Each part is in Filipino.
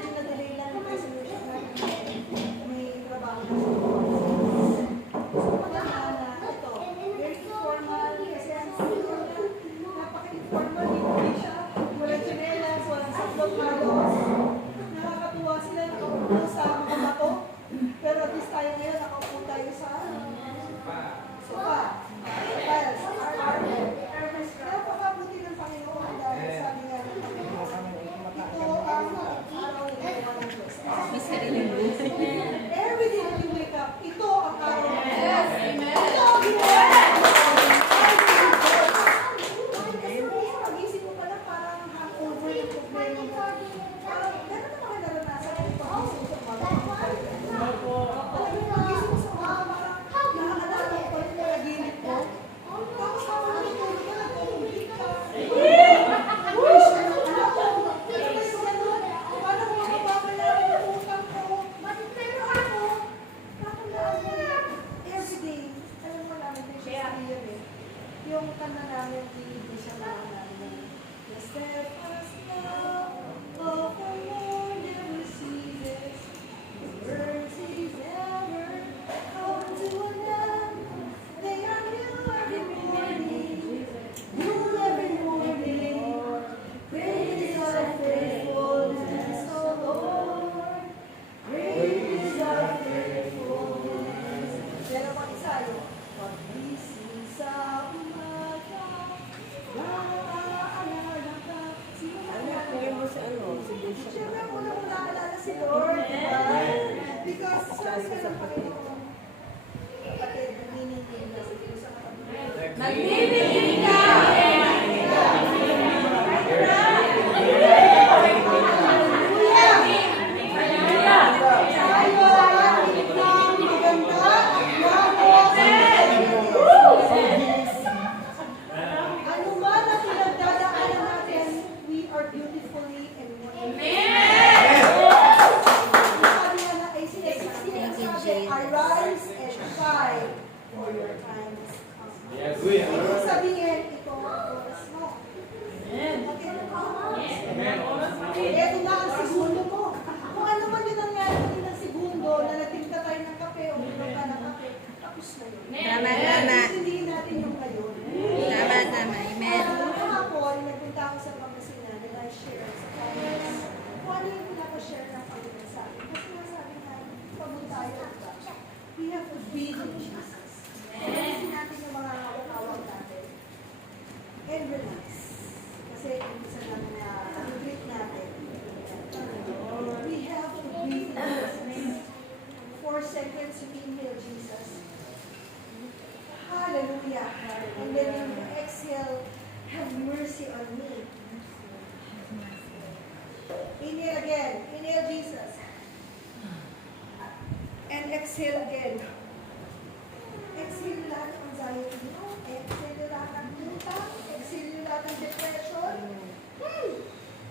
medyo na-delay lang yung resolution natin. May trabaho na siya. Gusto ko na ito, very informal, kasi ang sino na, napaka-informal, hindi siya, walang chinelas, walang sablog halos. Nakakatuwa sila, nakaupo sa mga bato. Pero at least tayo ngayon, nakaupo tayo sa sofa. Napakabuti ng Panginoon dahil sabi nga ng Panginoon, ito ang araw na ginawa ng Diyos. Every day when you wake up, ito ang araw ng Diyos. Ito ang ginawa ng Diyos. Pag-isip mo pala parang hangover yung problema mo. Parang gano'n naman kayo naranasan yung pag-isip sa mga pag-isip mo sa mga nakakaalala ko yung pag-aginip mo. Tapos ako natutulog ka, natutulog ka. Paano ko makababayaran yung utang ko? Pero ako, nakakandaan mo everyday. Alam mo namin din siya sa iyo eh. Yung kanta namin, hindi siya namin. The steadfast love of the Lord never ceases. His mercies never come to an end. They are new every morning. New every morning. Great is our faithfulness, O Lord. Great is our faithfulness. Pero pag isa yun, pag-isip sa umaga, naaalala ka. Sino naalala mo sa ano? Siyempre, una mo naalala si Lord, diba? Because, sabi ka ng Panginoon, kapatid, naniningin na sa Diyos sa katabi. Magniningin ka! Ano man ang pinagdadaanan natin, we are beautifully and wonderfully. Sabi nga na Isaiah 60, ang sabi, arise and shine, for your time is come. Ibig sabihin, ito ang oras mo. Okay na ba? Ito na ang segundo mo. Kung ano man yung nangyari ng ilang segundo, na nagtinda tayo ng kape o uminom ka ng kape, tapos na yun. Tama. Intindihin natin yung ngayon. Tama. Amen. Kahapon, nagpunta ako sa Pangasinan and I share sa comments kung ano yung pinapashare ng Panginoon sa akin. Kasi nasabi nga, pagod tayo, we have to be with Jesus. Gamitin natin yung mga hawak-hawak natin. And relax. Kasi minsan lang na retreat natin. We have to breathe in Jesus. 4 seconds, you inhale Jesus. Hallelujah. And then when you exhale, have mercy on me. Inhale again. Inhale Jesus. And exhale again. Exhale yung lahat ng anxiety mo. Exhale yung lahat ng utang. Exhale yung lahat ng depression.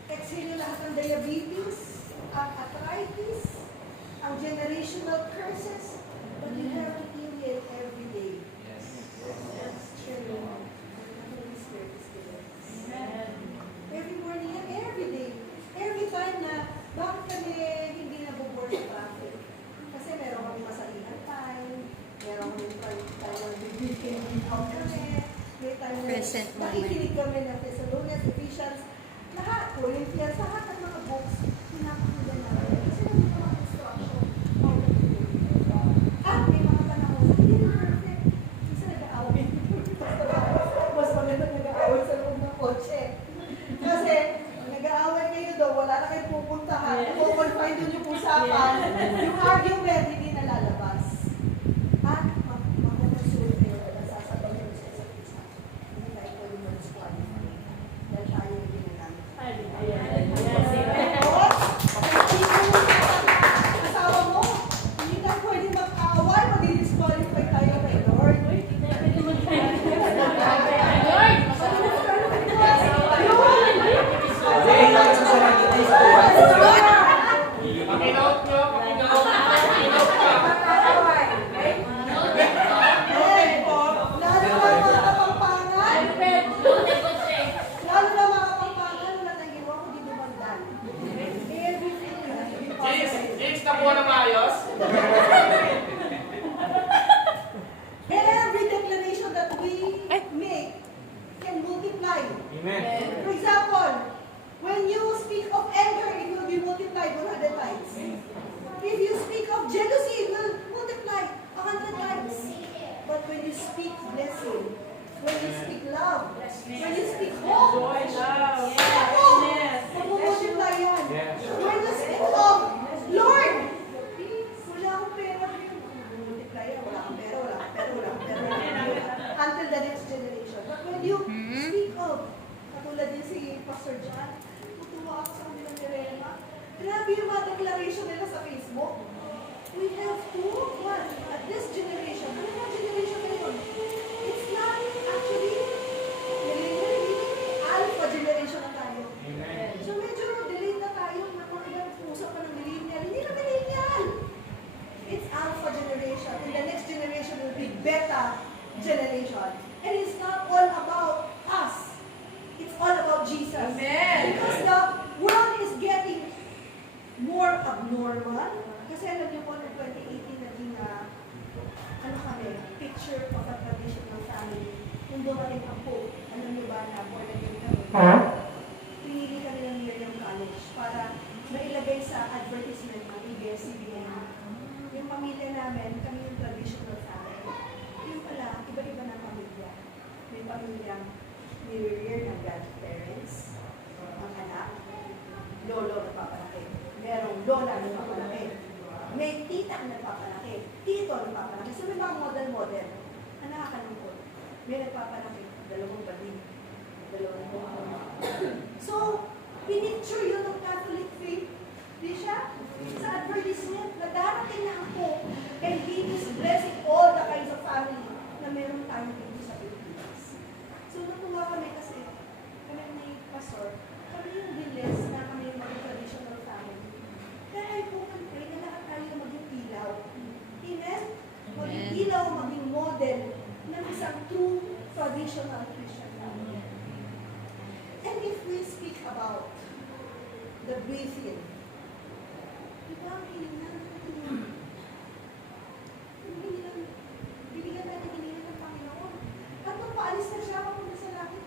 Exhale yung lahat ng diabetes, ang arthritis, ang generational curses. But you have to inhale every day. That's true. The Holy Spirit is there. Every morning and every day. Every time na, bakit kami hindi nabubor sa traffic? Kasi meron kami masalihan time, meron kami time na bibigyan out kami, may time na Present moment. nakikinig kami ng Thessalonians, Ephesians, lahat, Corinthians, lahat ng mga books, pinapakinggan namin. Kasi nandito mga instruction, how to do it. At may mga panahon, hindi na perfect. Kasi nag-aaway. Mas maganda nag-aaway sa loob ng kotse. Kasi nag-aaway kayo daw, wala na kayong pupuntahan, i-confine doon yung usapan, yung argument hindi na lalabas. At magkakasulit kayo na sasabihin nyo sa isa't isa. Hindi tayo pwede mag-disqualify. Dahil tayo yung ginagamit. Asawa mo, hindi tayo pwede mag-away, mag-disqualify tayo kay Lord. Pakinote nyo. James, nakuha na maayos? Every declaration that we make can multiply. Amen. For example, when you speak of anger, it will be multiplied 100 times. If you speak of jealousy, it will multiply 100 times. But when you speak blessing, when you speak love, when you speak hope, mag-multiply yan. When you speak of Lord, wala akong pera, multiply yan. Wala akong pera, wala akong pera, wala akong pera. Until the next generation. But when you speak of, katulad din si Pastor John, tutuwa ako sa kanilang nirema. Grabe yung mga declaration nila sa Facebook. We have to, what? At this generation, ano mga generation na yun? It's not actually millennial, alpha generation na tayo. So medyo delayed na tayo, nakakapag-usap pa ng millennial. Hindi na millennial! It's alpha generation. And the next generation will be beta generation. And it's not all about us. It's all about Jesus. Amen. Because the world is getting more abnormal. Kasi alam niyo po, noong 2018 naging picture of a traditional family. Nung dumating ang Pope, alam niyo ba na more than kami? Pinili kami ng Miriam College para mailagay sa advertisement ng ABS-CBN. Yung pamilya namin, kami yung traditional family. Yung pala, iba-iba na pamilya. May pamilyang ni-rear ng godparents, ang anak, lolo na papalaki. Merong lola na papalaki. May tita na papalaki. Tito na papalaki. So may mga model-model. Ang nakakalungkot. May nagpapalaki. Dalawang bading. Dalawang buwan. So, pinicture yun ng Catholic faith. Di siya? Sa advertisement, na darating na ako and He is blessing all the kinds of family na meron tayo dito sa Pilipinas. So, natuwa kami kasi kami ni Pastor, kami yung bilis na kami yung mga traditional family. Kaya ay po pray na lahat tayo maging ilaw. Amen? Maging ilaw, maging model ng isang true traditional Christian family. And if we speak about the breathing, di ba ang hilingan natin? Binigyan natin hilingan ng Panginoon. At nung paalis na siya, papunta sa langit,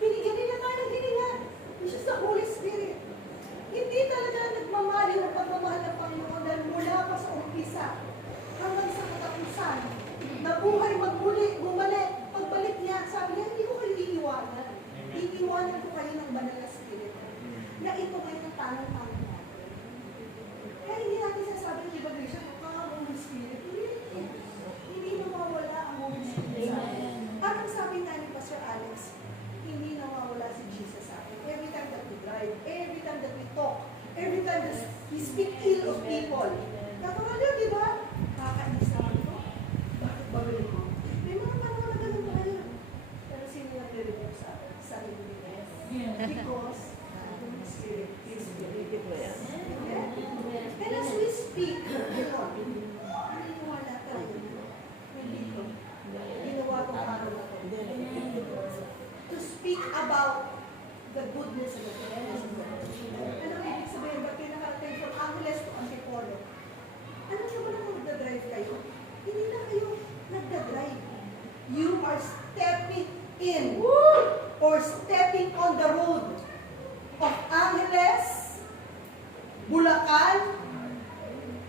binigyan nila tayo ng hilingan, which is the Holy Spirit. Hindi talaga nagmamali ng pagmamahal ng Panginoon dahil mula pa sa umpisa hanggang sa katapusan. Nabuhay, magmuli, bumalik, pagbalik niya, sabi niya, hindi ko kayo iiwanan. Iiwanan ko kayo ng banal na Spirit. Na ito kayo ng tanong-tanong natin. Kaya hindi natin sasabi, di ba, Bishop, Holy Spirit? Hindi nawawala ang Holy Spirit sa atin. At ang sabi nga ni Pastor Alex, hindi nawawala si Jesus sa atin. Every time that we drive, every time that we talk, every time that we speak ill of people. Katulad yun, di ba? Kakainis naman ito. Bakit ba galing mo? May mga panahon na ganun tayo. Pero sino nag-review sa sarili nila? Because the Holy Spirit is with us. And as we speak, naniniwala tayo. Nandito. Ginawa kong araw na ito. To speak about the goodness and the goodness of God. Ano ang ibig sabihin? Ba't kayo nakarating from Angeles to Antipolo? Ano naman ang nagdadrive kayo? Hindi na kayo nagdadrive. You are stepping in or stepping on the road of Angeles, Bulacan,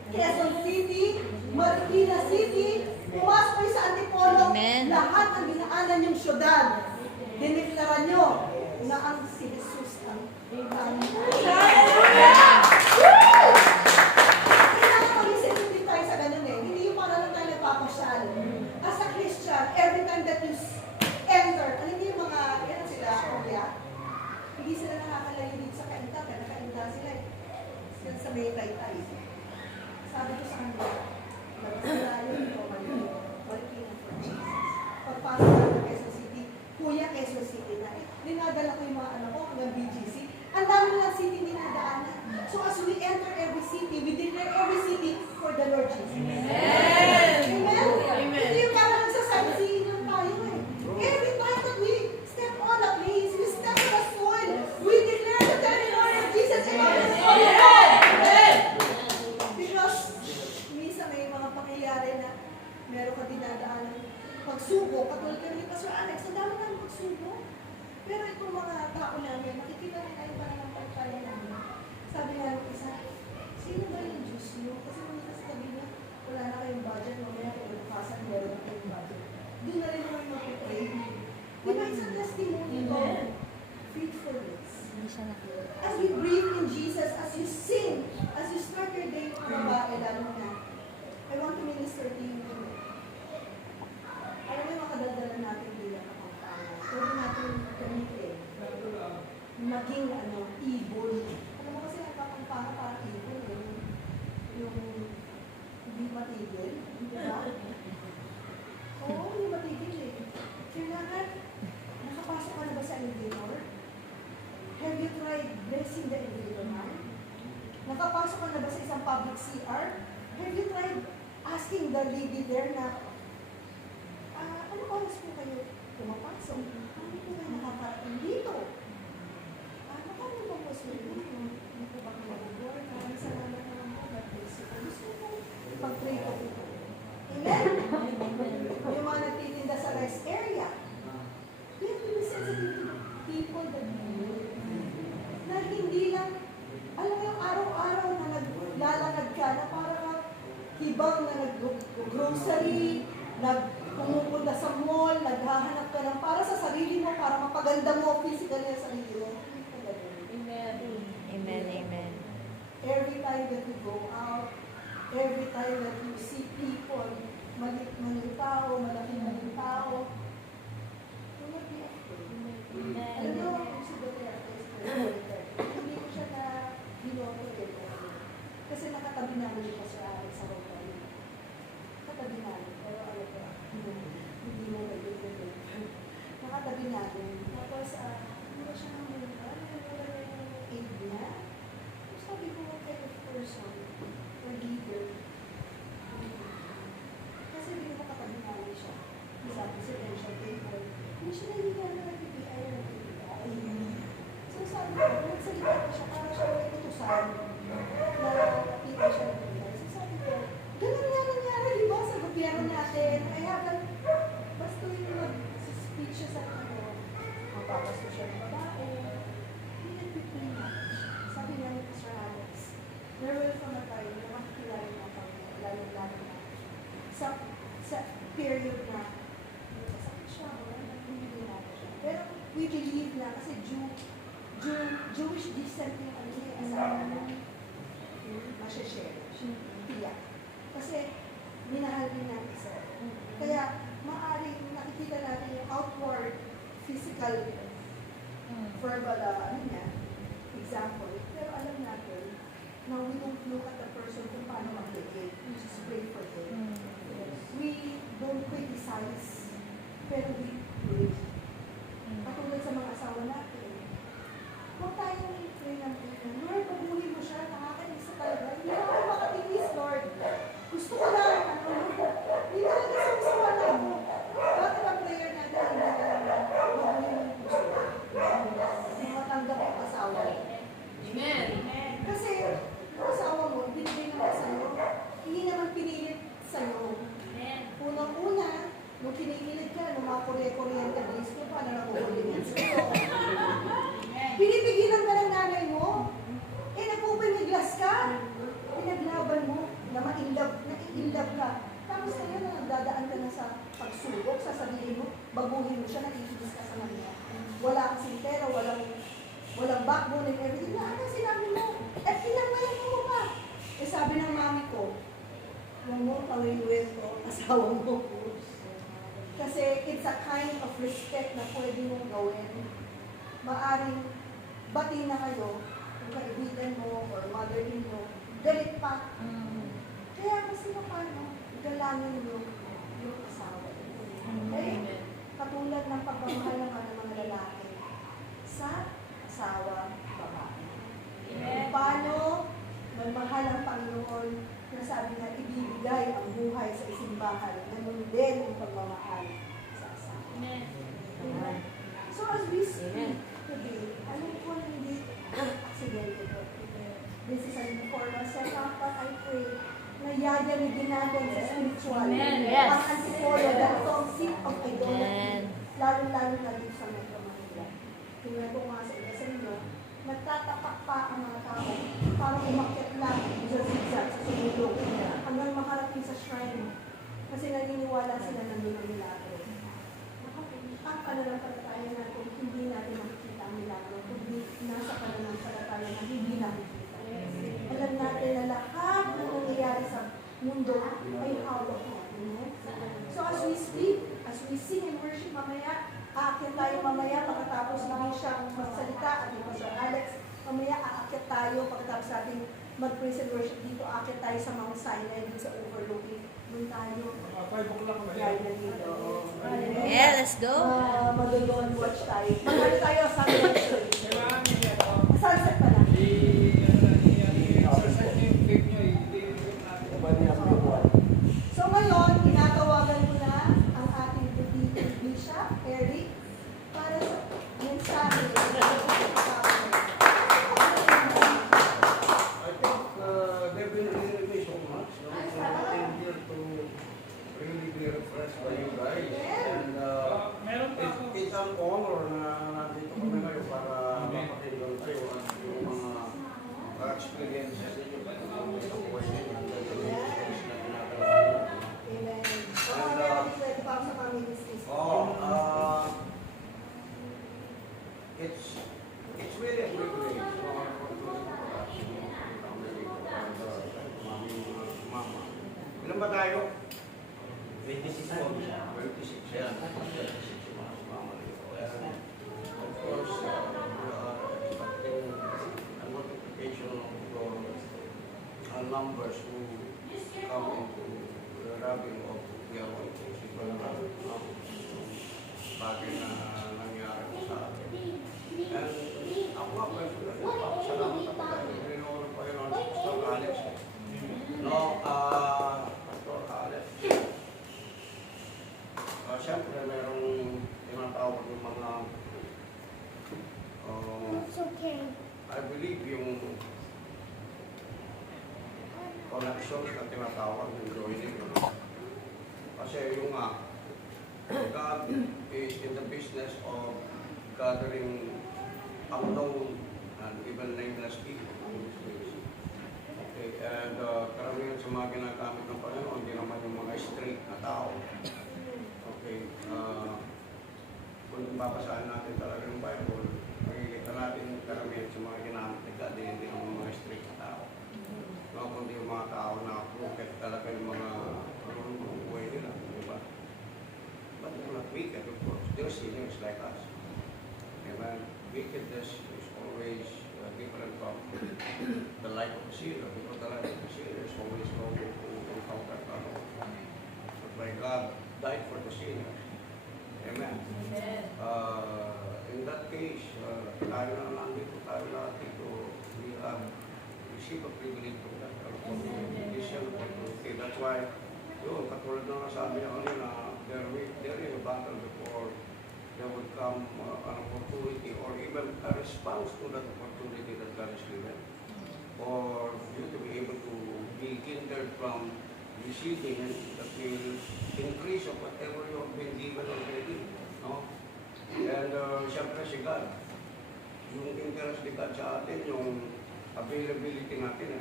Quezon City, Marikina City, pumasok kayo sa Antipolo, Amen. Lahat ng dinaanan yung syudad. Dineklara nyo na ang si Jesus ang kailangan mag-isip tayo sa ganun eh. Hindi yung para lang tayo nagpapasyal. As a Christian, every time that you enter, alam niyo yung mga, yan sila, kuya, hindi sila nakakalayo dito sa kainta, kaya nakainta sila eh. Yan sa may taytay. Sabi ko sa kanila, magkalayo ito, Marikina for Jesus. Pagpasok na ng Quezon City, Kuya, Quezon City na eh. Dinadala ko yung mga anak ko hanggang BGC. Ang dami na city dinadaanan. So as we enter every city, we declare every city for the Lord Jesus. Amen! Amen! Hindi yung parang nagsasightseeing lang tayo eh. Every time that we step on a place, we step on a soil, we declare the very Lord of Jesus in our soul. Nakapasok ka na ba sa isang public CR? Have you tried asking the lady there na, ano oras po kayo pumapasok? Ano po kayo nakakarating dito? Nakano ba po swimming? Ano po ba kayo mag-work? Maraming salamat naman po. God bless you. Gusto ko pag-pray ko po. Amen? Yung mga nagtitinda sa rest area. We have to be sensitive to people that we know. Na hindi lang, alam mo yung araw-araw na naglalakad ka na parang hibang na nag-grocery, pumupunta sa mall, naghahanap ka ng para sa sarili mo, para mapaganda mo physically ang sarili mo. Amen. Amen. Amen. Every time that you go out, every time that you see people, maling tao, malaking tao, do not be afraid. Alam mo, si Duterte is hindi ko siya na binoto kasi nakatabi namin ito sa akin sa Rotary. Nakatabi namin, pero alam ko, hindi mo mag-ibig. Nakatabi namin. Tapos, hindi ko siya namin, wala yung aid niya. Tapos sabi ko, what kind of person or leader? Kasi hindi ko katabi namin siya. Sa presidential table. Hindi siya naligaw na nag-PBI na nag-PBI. So sabi ko, nagsalita ko siya para siya may utusan na nakita siya ng PBI. So sabi ko, ganun nga nangyari, di ba, sa gobyerno natin. I haven't, basta yung mag-speech siya sa ano, mapapasto siya ng babae. Hindi nag-PBI na. Sabi niya ni Mr. Alex, there will come a time na makikilala na kami, lalo-lalo na sa period na sasakit siya, hindi natin siya. Pero we believe na kasi Jewish descent yung ano niya, asawa na masya-share. Tiyak. Kasi minahal din natin sa kaya maaaring nakikita natin yung outward physical verbal ano niya, example. Pero alam natin na we don't look at the person kung paano mag-behave. We just pray for them. We don't criticize, pero we pray. Katulad sa mga asawa natin, huwag tayong i-pray ng Lord, pabuhin mo siya, nakakaisa talaga. Hindi ako makatinis, Lord. Gusto ko lang, hindi na lang isaw-sawa na ako. Bakit ang prayer natin, hindi na lang pabuhin mo yung puso? Matanggap ang asawa. Amen. Kasi, yung asawa mo, binigay naman sa'yo, hindi naman pinilit sa'yo. Unang-una, nung kinikilig ka, nung mga Korea-Korean ka, days ko, paano nakukuligan sa'yo? Pinipigilan ka ng nanay mo, nag-open yung glass ka, pinaglaban mo, na ma-inlove ka. Tapos ngayon na nagdadaan ka na sa pagsubok, sasabihin mo, baguhin mo siya, nakikinis ka sa kanya. Wala kang sintero, walang backbone and everything. Na ano sinabi mo? Pinangayan mo ka. Sabi ng mami ko, huwag mo pawiwin ko, asawa mo. Kasi it's a kind of respect na pwede mong gawin. Maaring batin na kayo, kung kaibigan mo or mother-in mo, galit pa. Kaya kasi na paano, galangin mo yung asawa. Okay? Katulad ng pagmamahal ng mga lalaki sa asawa, babae. Kung paano magmahal ang Panginoon na sabi na ibibigay ang buhay sa isimbahan, ganun din ang pagmamahal sa asawa. Amen. So as we speak today, alam ko na hindi aksidente ko. This is an informal setup, but I pray na yayanigin natin sa spiritual. Yes. Ang antipolo, the toxic of idolatry. Lalo-lalo na dito sa Metro Manila. Tingnan ko nga sa sa inyo, nagtatapak pa ang mga tao para umakyat lang sa zigzag, sa sumulong, hanggang makarating sa shrine. Kasi naniniwala sila nandun ang milagro. Ang pananampalataya natin, hindi natin makikita ang milagro, kundi nasa pananampalataya na hindi nakikita. Alam natin na lahat na nangyayari sa mundo ay hawak natin. So as we speak, as we sing and worship mamaya, aakyat tayo mamaya pagkatapos namin siyang magsalita at ni Pastor Alex. Mamaya aakyat tayo pagkatapos natin mag-praise and worship dito. Aakyat tayo sa Mount Sinai dito sa overlooking. Doon tayo. 5 o'clock na Gaya na dito. Yeah, let's go. Mag-doon watch tayo. Mag-ano tayo sa sunset. Sunset pala. they've been really me so much. No? So I came here to really be refreshed by you guys. And Meron pa ako. it's an honor na nandito kami ngayon para mapakinggan kayo at yung mga experiences ninyo. Ito po ay yung experience na ginagawa niyo. Amen. Maraming pwede pa ako sa family system. It's really a privilege. Mama. Ilan ba tayo? 26 po. 26 yan. 26 yung mga mama dito. And of course, we are expecting a multiplication of your numbers who come into the rubbing of the anointing. Siguro na bagay na nangyari ko sa atin. And ako nga, personally, salamat ako dahil rinawal pa yun ang Pastor Alex. No, Pastor Alex. Siyempre, merong tinatawag yung mga It's okay. I believe yung connections na tinatawag yung joining. Kasi yung God is in the business of gathering unknown and even nameless people in this place. Okay, and karamihan sa mga ginagamit ng Panginoon, hindi naman yung mga straight na tao. Okay, kung babasahin natin talaga yung Bible, makikita natin karamihan sa mga ginamit ni God, hindi naman mga straight na tao. No, kundi yung mga tao na crooked talaga yung mga buhay nila, di ba? But they're not wicked, of course. They're sinners like us. Amen. Wickedness is always different from the life of a sinner, because the life of a sinner is always going to encounter God. But my God died for the sinner. Amen. In that case, tayo na nandito tayo lahat dito, we have received a privilege from that. Okay, that's why, yun, katulad na nasabi niya kanina, there is a battle before there would come an opportunity or even a response to that opportunity that God is given. For you to be able to be hindered from receiving that will increase of whatever you have been given already. No? And siyempre si God, yung interest ni God sa atin, yung availability natin,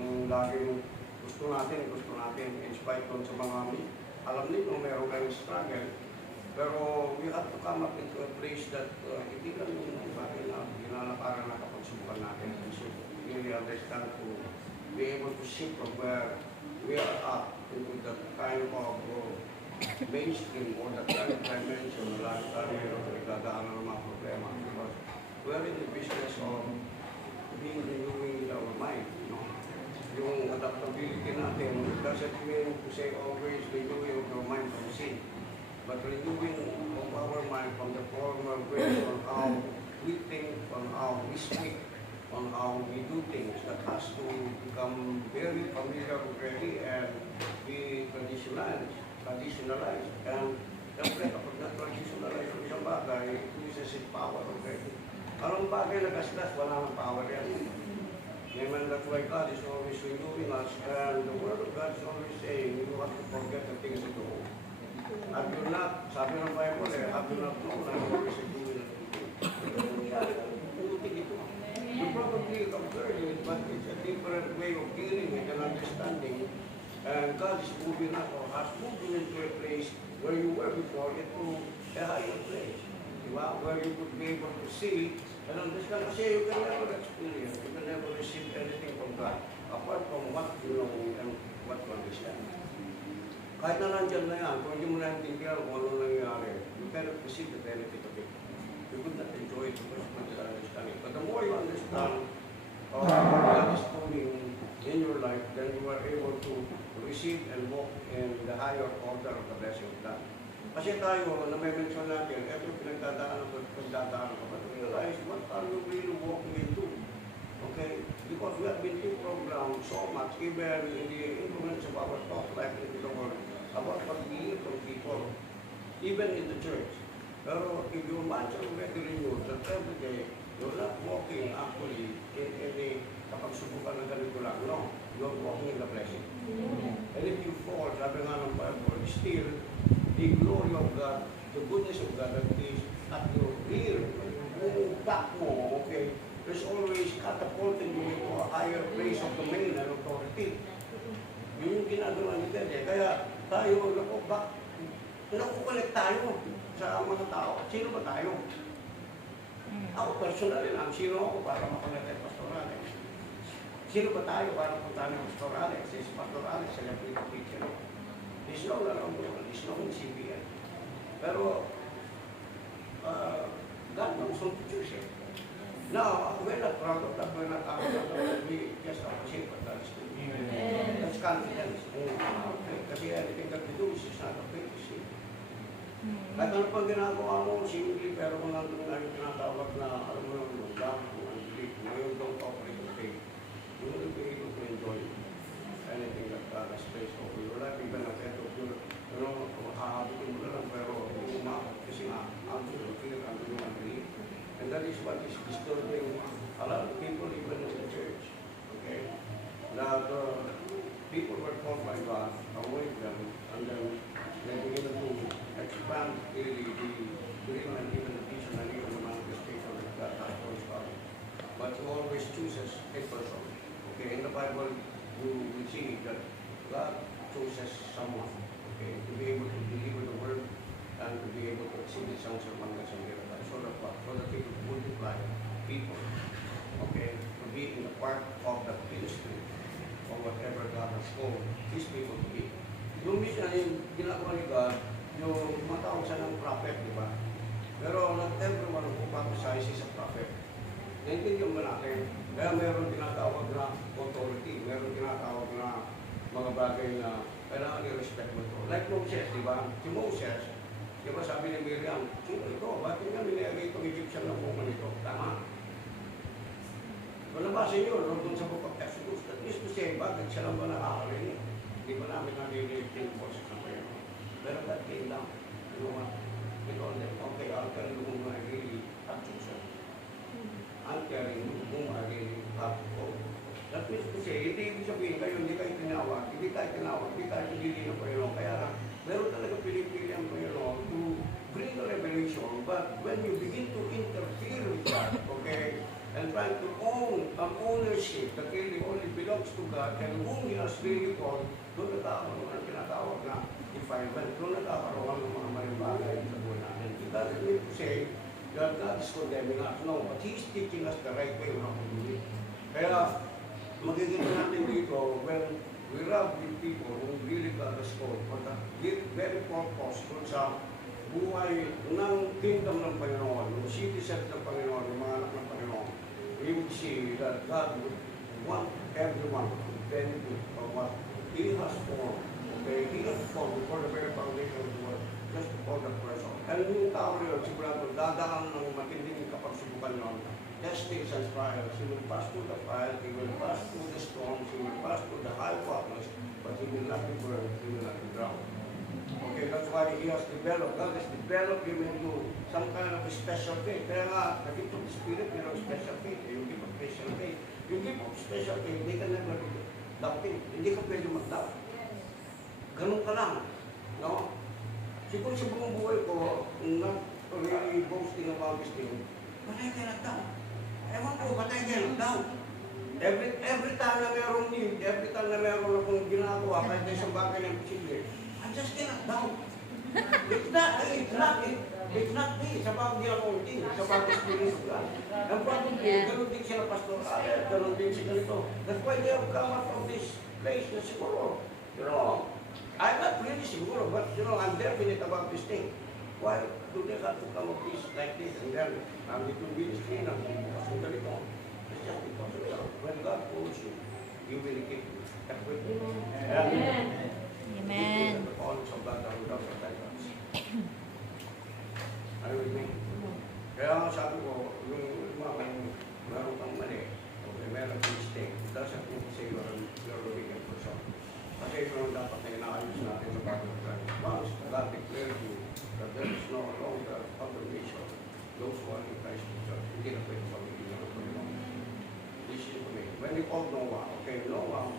yung laging gusto natin, in spite nun sa mga alam niyo, meron kayong struggle, pero we have to come up into a place that hindi lang yung bagay na ginalakaran na kapagsubukan natin. We should really understand to be able to shift from where we are at into that kind of mainstream or that kind of dimension na lagi tayo nagdadaanan ng mga problema. Because we are in the business of being renewing our mind. No? Yung adaptability natin doesn't mean to say always renewing of your mind from sin, but renewing of our mind from the former way on how we think, on how we speak, on how we do things that has to become very familiar already and be traditionalized. And siyempre kapag na-traditionalize yung isang bagay, it loses its power already. Anong bagay na gasgas, wala nang power yan. Amen, that's why God is always renewing us, and the Word of God is always saying, you have to forget the things ago. Have you not, sabi ng Bible have you not known that God is doing it? You probably observe it, but it's a different way of dealing with and understanding. And God is moving us, or has moved you into a place where you were before, into a higher place. Diba? Where you could be able to see and understand. Kasi you can never experience, you can never receive anything from God, apart from what you know and what you understand. Kahit na nandyan na yan, kung hindi mo naintindihan kung ano nangyayari, you cannot receive the benefit of it. You could not enjoy it because you cannot understand it. But the more you understand what God is doing in your life, then you are able to receive and walk in the higher order of the blessing of God. Kasi tayo, na may mention natin, ito yung pinagdadaanan ko, but realize what are you really walking into? Okay? Because we have been programmed so much, even in the influence of our thought life into the world, about what we hear from people, even in the church. Pero if your mind is already renewed, that every day, you're not walking actually in any kapagsubukan ng ganito lang. No. You You're walking in the blessing. And if you fall, sabi nga ng Bible, still, the glory of God, the goodness of God that is at your rear, yung back mo, okay, there's always catapulting you into a higher place of domain and authority. Yun yung ginagawa ni God eh. Kaya tayo, nakukulit tayo sa mga tao. Sino ba tayo? Ako personally lang, sino ako para makulit ay pastorale? Sino ba tayo para punta ng pastorale? Sa pastorale, sa Lapito Kitchen. Isno na lang mo, isno ng CBN. Pero, God knows how to choose it. Now, we're not proud of that. We're not proud of that. We just appreciate what God is doing. That's confidence. Kasi anything that we do is not a faith. Kahit ano pang ginagawa mo, simple, pero kung nandun na yung tinatawag na, alam mo yung love, kung ang belief, ngayon don't operate with faith, you will be able to enjoy anything that God has placed over your life, even at the end of your, makahabitin mo na lang, pero hindi mo makakot kasi nga, ang fear, ang belief. And that is what is disturbing a lot of people even in the church. Okay? That people were called by God, awake them, and then they begin to expand really the dream and even the vision and even the manifestation that God has for his body. But he always chooses a person. Okay, in the Bible, you will see that God chooses someone, okay, to be able to deliver the word and to be able to exceed the songs of Mangas and Miracles. So that what? So that he could multiply people, okay, to be in the part of the ministry or whatever God has called his people to be. Yung mission yung ginagawa ni God, yung matawag siya ng prophet, di ba? Pero not everyone who prophesies is a prophet. Naintindihan mo natin, kaya meron tinatawag na authority, meron tinatawag na mga bagay na kailangan i-respect mo ito. Like Moses, di ba? Si Moses, di ba sabi ni Miriam, sino ito? Bakit nga minigay itong Egyptian na bunga nito? Tama. Malabasin nyo, doon sa Book of Exodus, that is to say, bakit siya lang ba nakakarinig? Di ba namin narinig yung boses ng Panginoon? Pero that came down. You know what? We told them, okay, I'll tell you whom I really have chosen. I'll tell you whom I really have called. That means to say, hindi ibig sabihin kayo, hindi kayo tinawag, hindi kayo pinili ng Panginoon. Kaya meron talaga pinipili ang Panginoon to bring a revelation, but when you begin to interfere with that, okay, and trying to own an ownership that really only belongs to God and whom He has really called, doon nagkakaroon ang tinatawag na defilement, doon nagkakaroon ng mga maling bagay sa buhay natin. It doesn't mean to say that God is condemning us, no, but He is teaching us the right way of doing it. Kaya, magiging natin dito, when we rub with people who really God has called, for the very purpose kung sa buhay ng kingdom ng Panginoon, yung citizens ng Panginoon, yung mga anak ng Panginoon, we would see that God would want everyone to benefit from what He has formed. Okay, He has formed before the very foundation of the world, just for the person. And yung tao rin, sigurado, dadaan ng matinding kapagsubukan yun. Testings and trials, he will pass through the fire, he will pass through the storms, he will pass through the high waters, but he will not be burned, he will not be drowned. Okay, that's why he has developed, God has developed him into some kind of a special faith. Kaya nga, the gift of the Spirit, you know, special faith, yung gift of special faith. Yung gift of special faith, hindi ka never doubting, hindi ka pwede mag-doubt. Ganun ka lang, no? Siguro sa buong buhay ko, not really boasting about this thing, patay ka nag-doubt. Ewan ko, patay ka nag-doubt. Every time na merong need, every time na meron akong ginagawa, kahit na isang bagay na imposible, I just cannot doubt. It's not me. Sa bagay di ako hindi. Sa bagay spirit of God. Ang problem din, ganun din sila Pastor Alec, ganun din si ganito. That's why they have come out of this place na siguro. You know, I'm not really siguro, but you know, I'm definite about this thing. Why do they have to come up this like this? And then, it will be the screen of the ganito. It's just because when God calls you, you will keep equipped. Amen. Amen. All of God are without repentance. Ano with me? Kaya nga sabi ko, yung meron kang mali, okay, meron kang mistake, it doesn't mean to say you're a wicked person. Kasi ito dapat na inaayos natin sa bagay ng Christ. Once God declared you that there is no longer condemnation, those who are in Christ Jesus, hindi na pwede pag-ibig ng Panginoon. Listen to me. When you call Noah, okay, Noah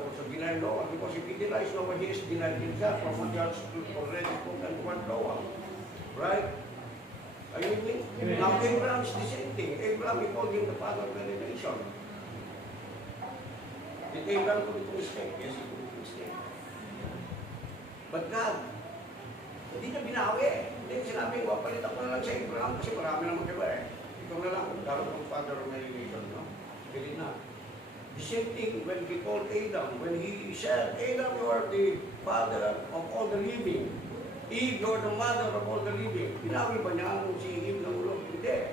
also deny Noah, because if he denies Noah, he is denied himself from what God already spoken toward Noah. Right? Are you with me? Now, Abraham is the same thing. Abraham, we call him the father of the nation. Did Abraham commit a mistake? Yes, he committed a mistake. But God, hindi niya binawi. Hindi sinabi, palitan ko na lang sa Abraham kasi marami naman iba eh. Ikaw na lang, dapat ang father of my nation, no? Hindi na. The same thing when he called Adam, when he said, Adam, you are the father of all the living. Eve, you are the mother of all the living. Binawi ba niya si Eve ng ulo? Hindi.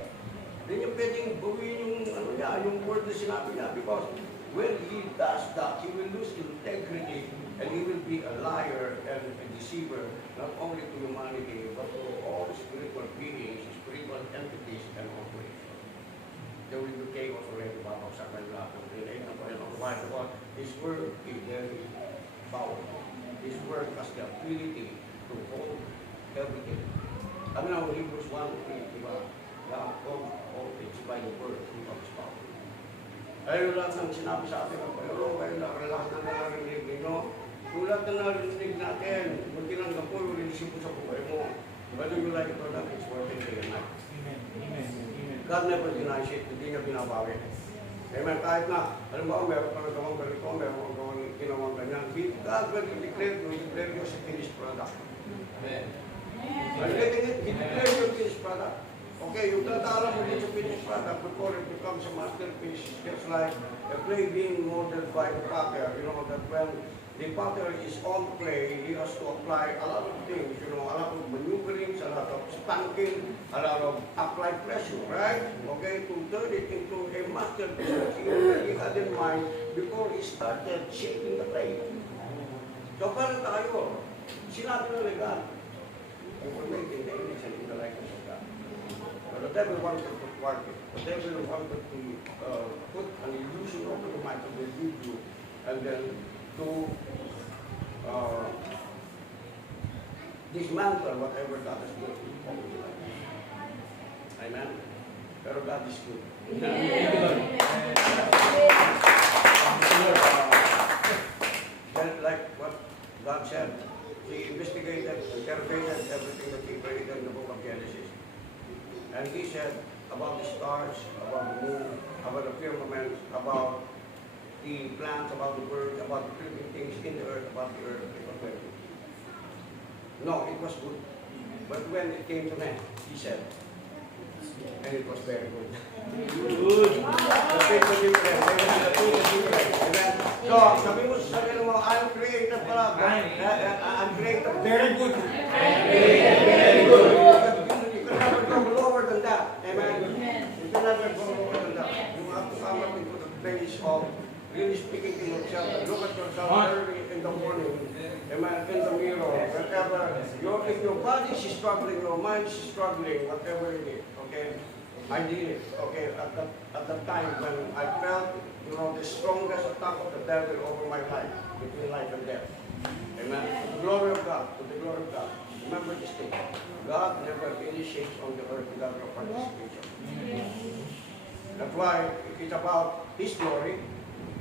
Hindi niya pwedeng gawin yung word na sinabi niya because when he does that, he will lose integrity and he will be a liar and a deceiver, not only to humanity, but to all spiritual beings, spiritual entities, and all creation. There will be chaos already about sa kanila. Why? Because His word is very powerful. His word has the ability to hold everything. I mean, Hebrews 1:3, diba? God holds all things by the word of His power. Ayun lahat ng sinabi sa atin, pero kayo lahat na narinig ninyo, kung lahat na narinig natin, kung tinanggap mo, yung rinisip mo sa buhay mo, whether you like it or not, it's worth it day and night. God never denies it, hindi niya binabawi. Amen, kahit na, alam mo, meron ka nagawang ganito, meron ka nagawang ginawang ganyan. God will declare you as a finished product. Amen. Are you getting it? He declares you a finished product. Okay, yung tatara mo din sa finished product before it becomes a masterpiece, just like a play being molded by the potter. You know that when the potter is on play, he has to apply a lot of things, you know, a lot of maneuverings, a lot of spanking, a lot of applied pressure, right? Okay, to turn it into a masterpiece that he already had in mind before he started shaping the clay. So, parang tayo, sinabi na legal, you will make the image and in the likeness of God. But the devil wanted to thwart it. The devil wanted to put an illusion over your mind to deceive you, and then to dismantle whatever God has built over your life. Amen? Pero God is good. Like what God said, He investigated, interrogated everything that He created in the book of Genesis. And He said about the stars, about the moon, about the firmament, about the plants, about the birds, about the living things in the earth, about the earth. It was very good. No, it was good. But when it came to man, He said, and it was very good. Good. The difference. Amen. So, sabi mo sa sarili mo, I'm created pala. I'm created. Very good. Very good. You can never go lower than that. Amen. You can never go lower than that. You have to come up into the place of really speaking to yourself. Look at yourself early in the morning. Amen. In the mirror. Whenever if your body is struggling, your mind is struggling, whatever it is. Okay. I did it, okay, at the time when I felt, you know, the strongest attack of the devil over my life, between life and death. Amen. To the glory of God, to the glory of God. Remember this thing, God never initiates on the earth without your participation. That's why it's about His glory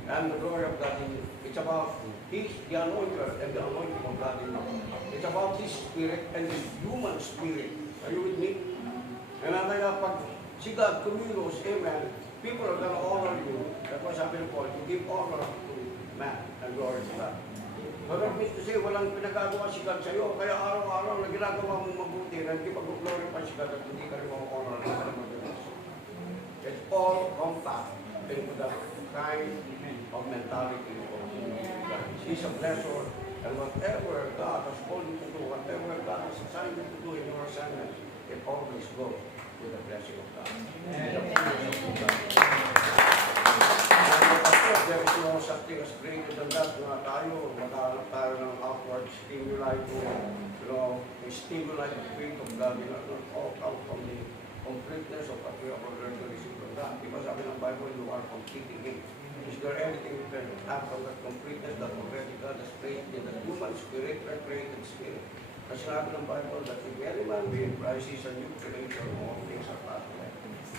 and the glory of God in you. It's about the anointer and the anointing of God in you. It's about His spirit and His human spirit. Are you with me? And kaya pag si God kumilos, amen, people are gonna honor you. That's why sabi ng Paul, you give honor to man and glory to God. So that means to say, walang pinagagawa si God sa'yo, kaya araw-araw na ginagawa mong mabuti, na hindi pag-glorify si God at hindi ka rin honor na ka naman. It's all compact into the kind of mentality of God. He's a blessor, and whatever God has called you to do, whatever God has assigned you to do in your assignment, it always goes with the blessing of God. There is no something as greater than that na tayo, maghanap tayo ng outward stimuli to, you know, stimulate the faith of God in us, all come from the completeness of what we have learned to receive from God. Because sabi ng Bible, you are completing Him. Is there anything you can have from that completeness that already God has created in the human spirit or created spirit? Kasi sabi ng Bible that if any man be in Christ, is a new creation, all things are passed away.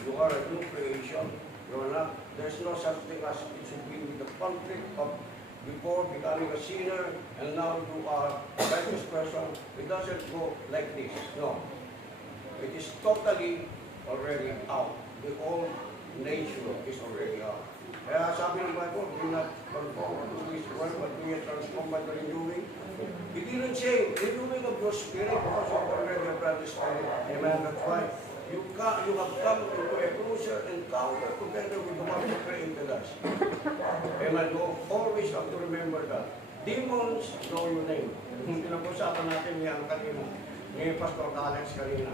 You are a new creation. You are not, there's no such thing as it should be with the conflict of before becoming a sinner, and now you are a righteous person. It doesn't go like this. No. It is totally already out. The old nature is already out. Kaya sabi ng Bible, do not conform to this world, but be transformed by the renewing. It didn't say renewing of your spirit, because you already have the spirit. Amen. That's why you have come into a closer encounter together with the one who created us. Amen. You always have to remember that. Demons know your name. Pinag-usapan natin yan kanina. Ni Pastor Alex kanina.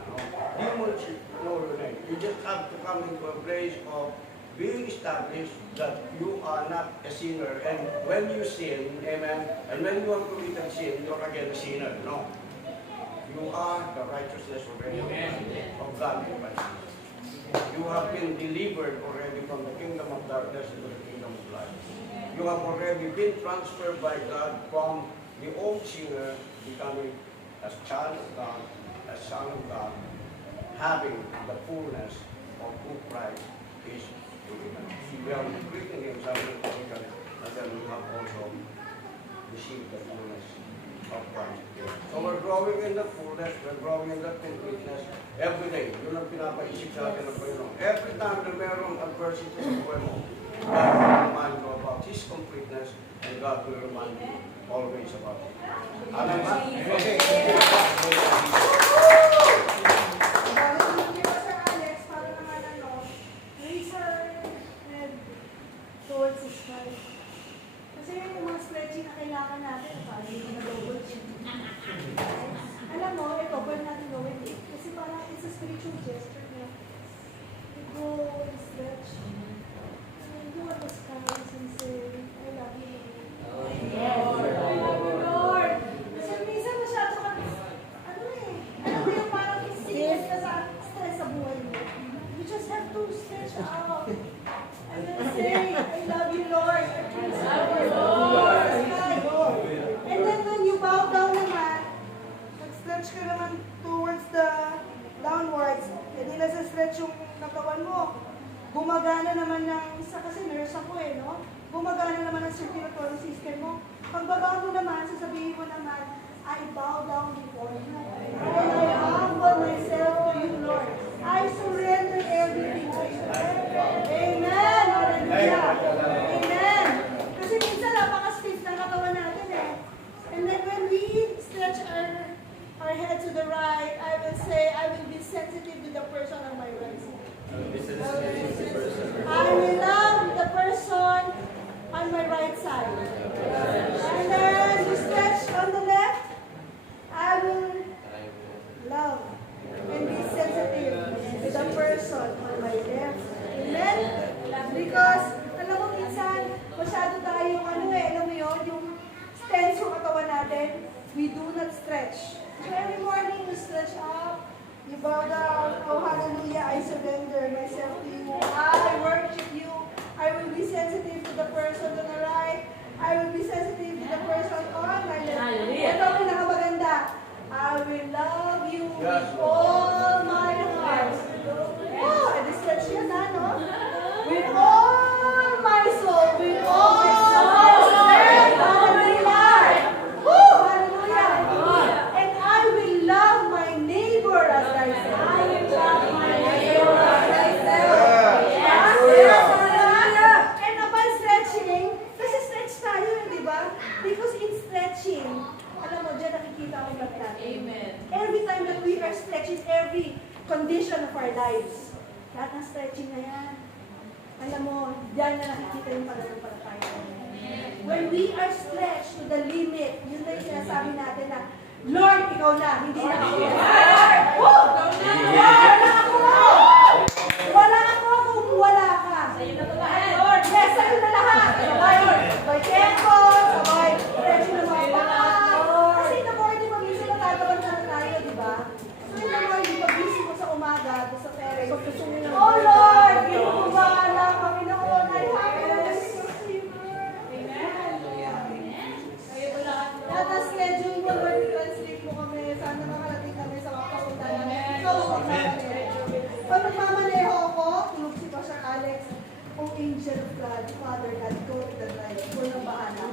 Demons know your name. You just have to come into a place of being established that you are not a sinner. And when you sin, amen, and when you have committed sin, you're again a sinner. No. You are the righteousness already of God in Christ. You have been delivered already from the kingdom of darkness into the kingdom of light. You have already been transferred by God from the old sinner becoming a child of God, a son of God, having the fullness of who Christ is. We are greeting him, and then we have also received the fullness of Christ. So we're growing in the fullness, we're growing in the completeness every day. Yun ang pinapaisip natin ng Panginoon. Every time na mayroong adversity sa buhay mo, God will remind you about His completeness, and God will remind you always about it. Amen ba? Okay. Towards His Christ. Kasi yung mga stretching na kailangan natin, parang hindi na double chin. Alam mo, ito, pwede natin gawin it. Kasi parang it's a spiritual gesture na you go and stretch. And you are the skies and say, I love you. I love you, Lord. Kasi minsan masyado ka, alam mo yung parang isingin ka sa stress sa buhay mo. You just have to stretch out. And then say, I love you, Lord. I praise you, Lord. And then when you bow down naman, nag-stretch ka naman towards the downwards, hindi na sa-stretch yung katawan mo. Gumagana naman ng, kasi nurse ako no? Gumagana naman ang circulatory system mo. Pag babaw mo naman, sasabihin mo naman, I bow down before you. And I humble myself to you, Lord. I surrender everything to you. Amen. Hallelujah. Amen. Kasi minsan napaka-stiff na katawan natin And then when we stretch our head to the right, I will say, I will be sensitive to the person on my right side. I will love the person on my right side. And then you stretch on the left, I will love and be sensitive to the person on my left. Amen? Because, alam mo, minsan, masyado tayo, alam mo yun, yung tense yung katawan natin, we do not stretch. So every morning, you stretch up, you bow down, oh hallelujah, I surrender myself to you. I worship you. I will be sensitive to the person on the right. I will be sensitive to the person on my left. Ito ang pinakamaganda. I will love you with all my heart. Oh, stretch yan no? With all my soul, with all my strength. Hallelujah. Woo! Hallelujah. And I will love my neighbor as thyself. I will love my neighbor as thyself. And upon stretching, kasi stretch tayo, di ba? Because in stretching, alam mo, dyan nakikita ko lang natin. Amen. Every time that we are stretching, every condition of our lives, lahat ng stretching na yan, alam mo, dyan na nakikita yung pananampalataya. When we are stretched to the limit, yun na yung sinasabi natin na, Lord, ikaw na, hindi na ako. Lord! Wala ako! Wala ako kung wala ka. Sa'yo na ito lahat, Lord. Yes, sa'yo na lahat. Sabay tempo, sabay stretching ng mga paa. Kasi in the morning, pag-isip natatawan na tayo, di ba? So in the morning, pag-isip mo sa umaga, sa terrace, oh Lord, ikaw mo bahala, Panginoon, I have everything to you, Lord. Amen. Lahat na schedule mo, Lord, translate mo kami, sana makarating kami sa mga papunta namin. Ikaw ang magmamaneho. Pag nagmamaneho ako, tulog si Pastor Alex, O angel of God, Father God, go to the right. Ikaw na bahala.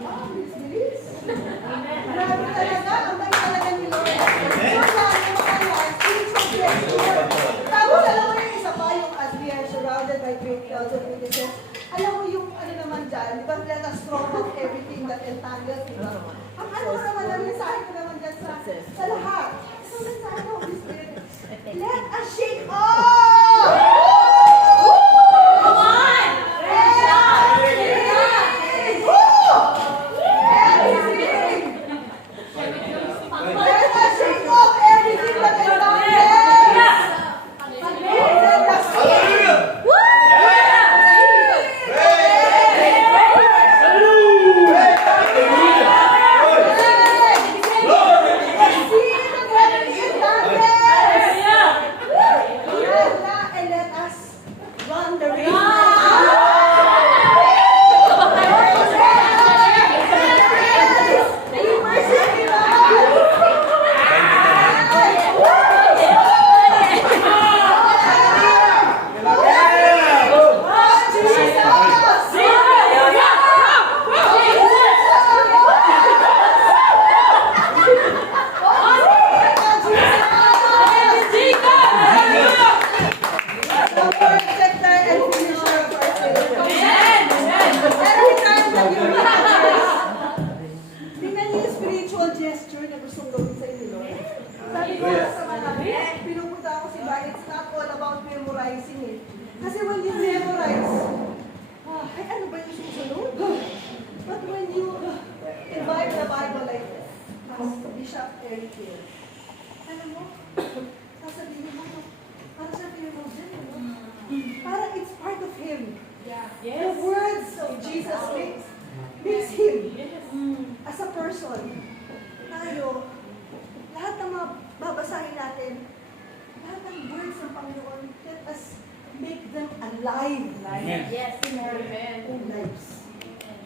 diba? Ang ano ko naman, ang mensahe ko naman dyan sa lahat. Ang mensahe ko, Holy Spirit, let us shake off! Come on! Let us shake off everything that is darkness! Let us and let us run the race. Tingnan niyo yung spiritual gesture na gustong gawin sa inyo, Lord. Sabi ko sa mga pinupunta ako si Bar, it's not all about memorizing it. Kasi when you memorize, ay ano ba yung susunod? But when you invite the Bible like this, as Bishop Eric here, alam mo, sasabihin mo, para sa theologian, para it's part of Him. The words of Jesus makes Him as a person. Tayo, lahat ng mga babasahin natin, lahat ng words ng Panginoon, let us make them alive Yes. in our own lives.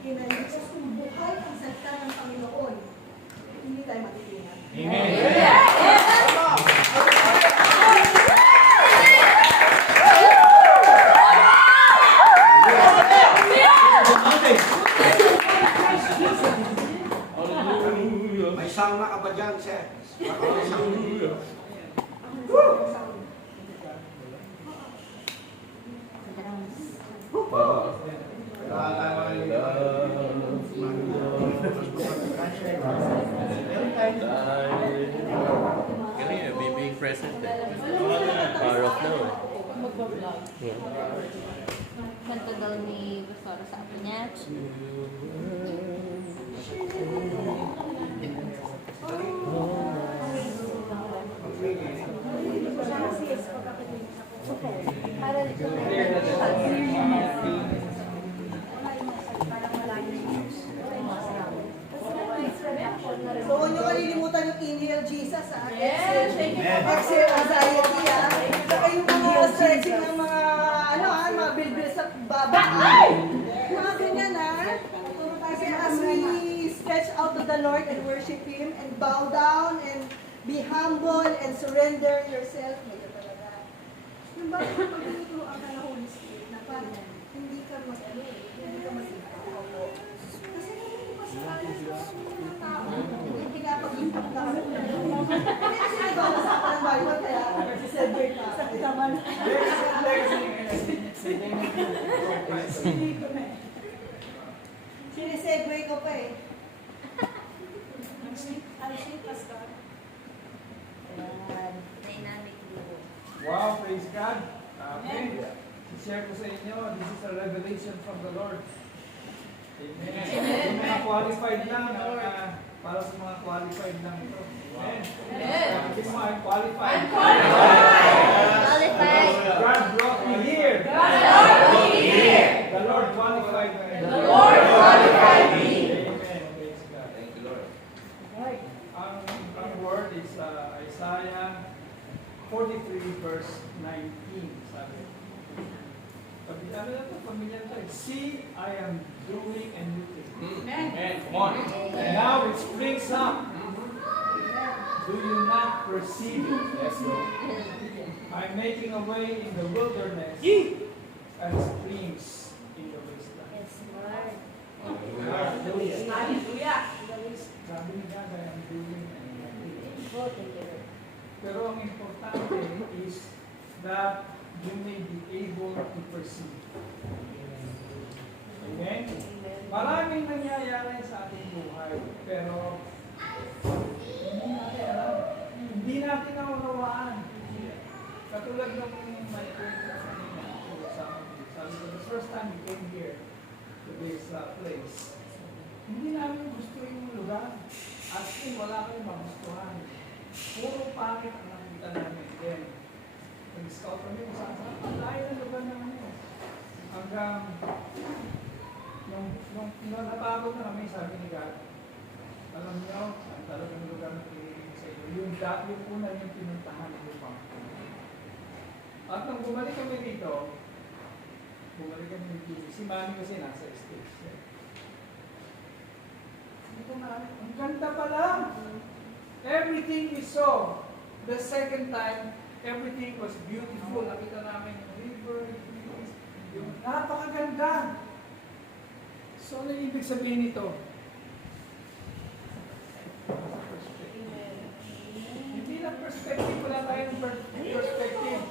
Because kung buhay ang salita ng Panginoon, hindi tayo matitingan. May sauna ka ba dyan, sir? Kanina, may being present Power of now Kanta daw ni Pastor sa apo niya. So, huwag niyo kalilimutan yung inhale Jesus, ha? Yes, thank you. Exhale anxiety, ha? Saka yung mga stretching ng mga, mga bilbil sa baba. Mga ganyan, ha? Kasi as we stretch out to the Lord and worship Him and bow down and be humble and surrender yourself, medyo talaga. Yung ba, pag-tuturuan ka ng Holy Spirit na parang hindi ka hindi ka mag-ikaw. Kasi hindi pa sa akin sa mga tao, hindi pinapag-ipak ka. Hindi kasi nagbabasak ka ng Bible, kaya nag-celebrate ka. Sa naman. Sinesegue ko pa eh. Ang sweet, Pastor. Ayan. Dynamic duo. Wow, praise God. Amen. I-share ko sa inyo, this is a revelation from the Lord. Amen. Yung mga qualified lang, para sa mga qualified lang ito. Amen. Sabi mo, I'm qualified. Qualified. God brought me here. The Lord qualified me. Amen. Praise God. Thank you, Lord. Ang word is Isaiah 43 verse 19. Sabi. Ano na ito? Familiar to. See, I am doing a new thing. Amen. Come on. And now it springs up. Do you not perceive it? Yes, Lord. I'm making a way in the wilderness and streams in the wasteland. Yes, Lord. Hallelujah. Sabi ni God, I am doing a new thing. Pero ang importante is that you may be able to perceive. Amen? Maraming nangyayari sa ating buhay, pero hindi natin alam. Hindi natin naunawaan. Katulad ng may kwento kanina, sabi ko, the first time we came here to this place, hindi namin gusto yung lugar. At kung wala kayong magustuhan, puro pangit ang nakita namin. Then, nag-scout kami kung saan ang layo ng lugar namin. Hanggang, nung napagod na kami, sabi ni God, alam niyo, ang talagang lugar na pinili sa inyo. Yung una yung pinuntahan ng lupang. At nung bumalik kami dito, si Manny kasi nasa stage. Ito na, ang ganda pala. Everything we saw, the second time, everything was beautiful. Nakita namin yung river, yung napakaganda. So, ano yung ibig sabihin nito? Hindi lang perspective, wala tayong perspective.